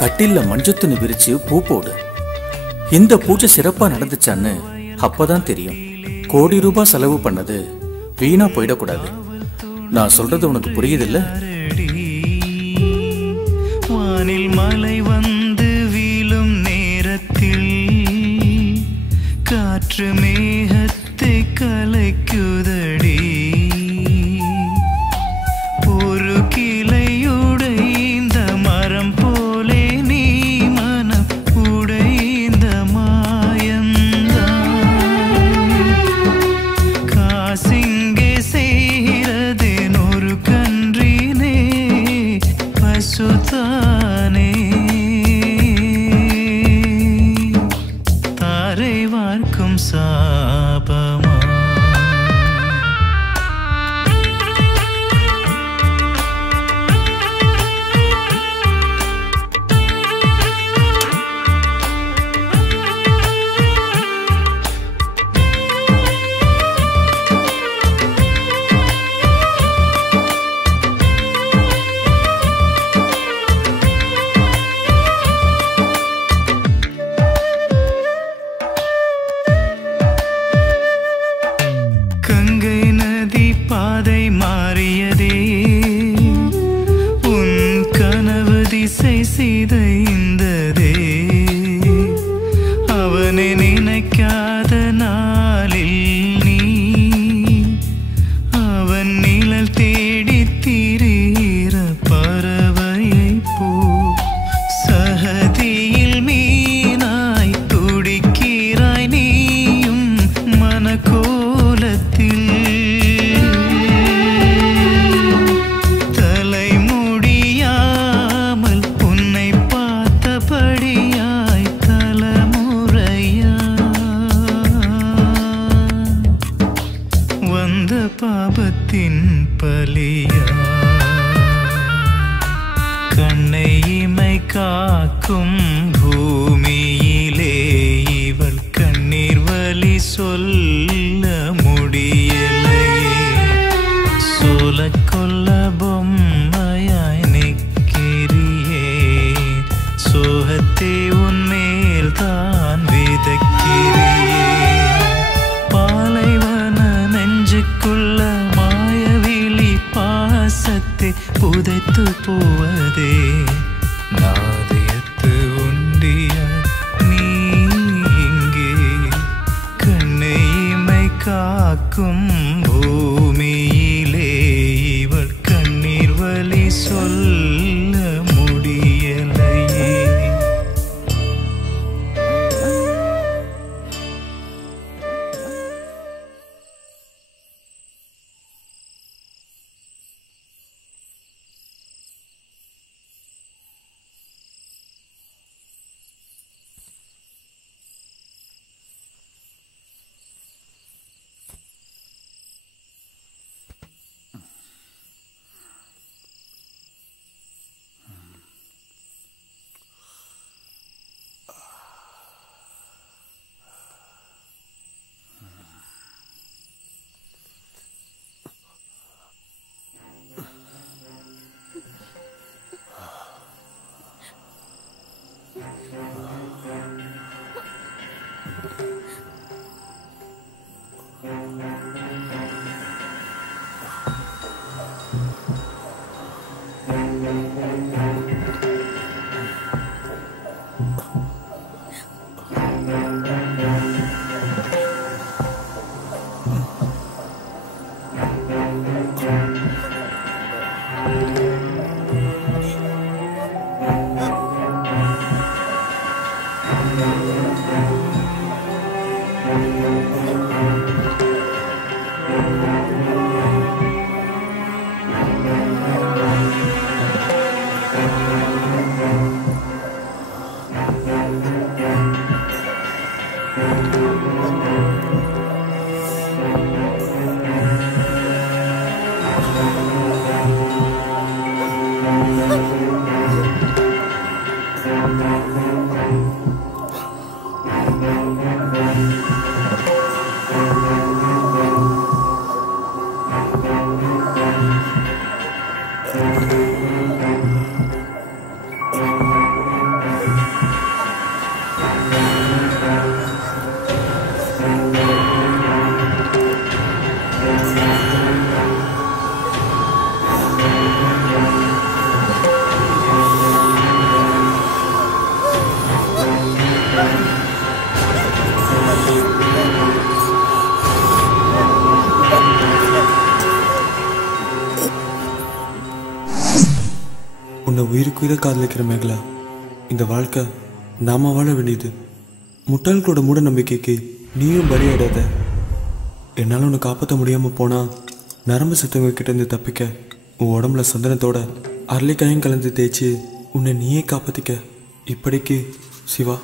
கட்டில்ல மஞ்சத்துன்னு விரிச்சு பூ போடு. இந்த பூஜை சிறப்பா நடந்துச்சான்னு அப்பதான் தெரியும். கோடி ரூபாய் செலவு பண்ணது வீணா போயிடக்கூடாது. நான் சொல்றது உனக்கு புரியுதில்ல? வானில் மலை வந்து வீழும் நேரத்தில் காற்று மேகத்தை கலைக்குது. கங்கை நதி பாதை மாறியதே உன் கனவு திசை சிதைந்ததே அவனை நினைக்காத நாளில் நீ அவன் நிழல் தேடி திரிகிற பறவையை போ சகதியில் மீனாய் துடிக்கிறாய் நீயும் மனக்கோலத்தில் தலைமுடியாமல் உன்னை பார்த்தபடியாய் தலைமுறையா வந்த பாபத்தின் பலியா கண்ணை இமை காக்கும் பூமியிலே இவள் கண்ணீர் வலி சொல்ல முடியலையே சோல கொல்ல பொம்மையாய் நிற்கிறியே சோகத்தை உன்மேல் தான் விதைக்கிறியே பாலைவன நெஞ்சுக்குள்ள மாயவிழி பாசத்தை புதைத்து போவதே நாதயத்து உண்டிய நீ இங்கே கண்ணை இமை காக்கும் பூமியிலே இவள் கண்ணீர் வலி சொல்ல முடியலையே உன்னை உயிருக்குயிர காதலிக்கிற மேகலா, இந்த வாழ்க்கை நாம வாழ வேண்டியது. முட்டாள்களோட மூட நம்பிக்கைக்கு நீயும் பலியாடாத. என்னால் உன்னை காப்பாற்ற முடியாம போனா நரம்பு சத்தவங்க கிட்ட இருந்து தப்பிக்க உன் உடம்புல சந்தனத்தோட அரளிக்காயும் கலந்து தேய்ச்சி உன்னை நீயே காப்பாத்திக்க. இப்படிக்கு சிவா.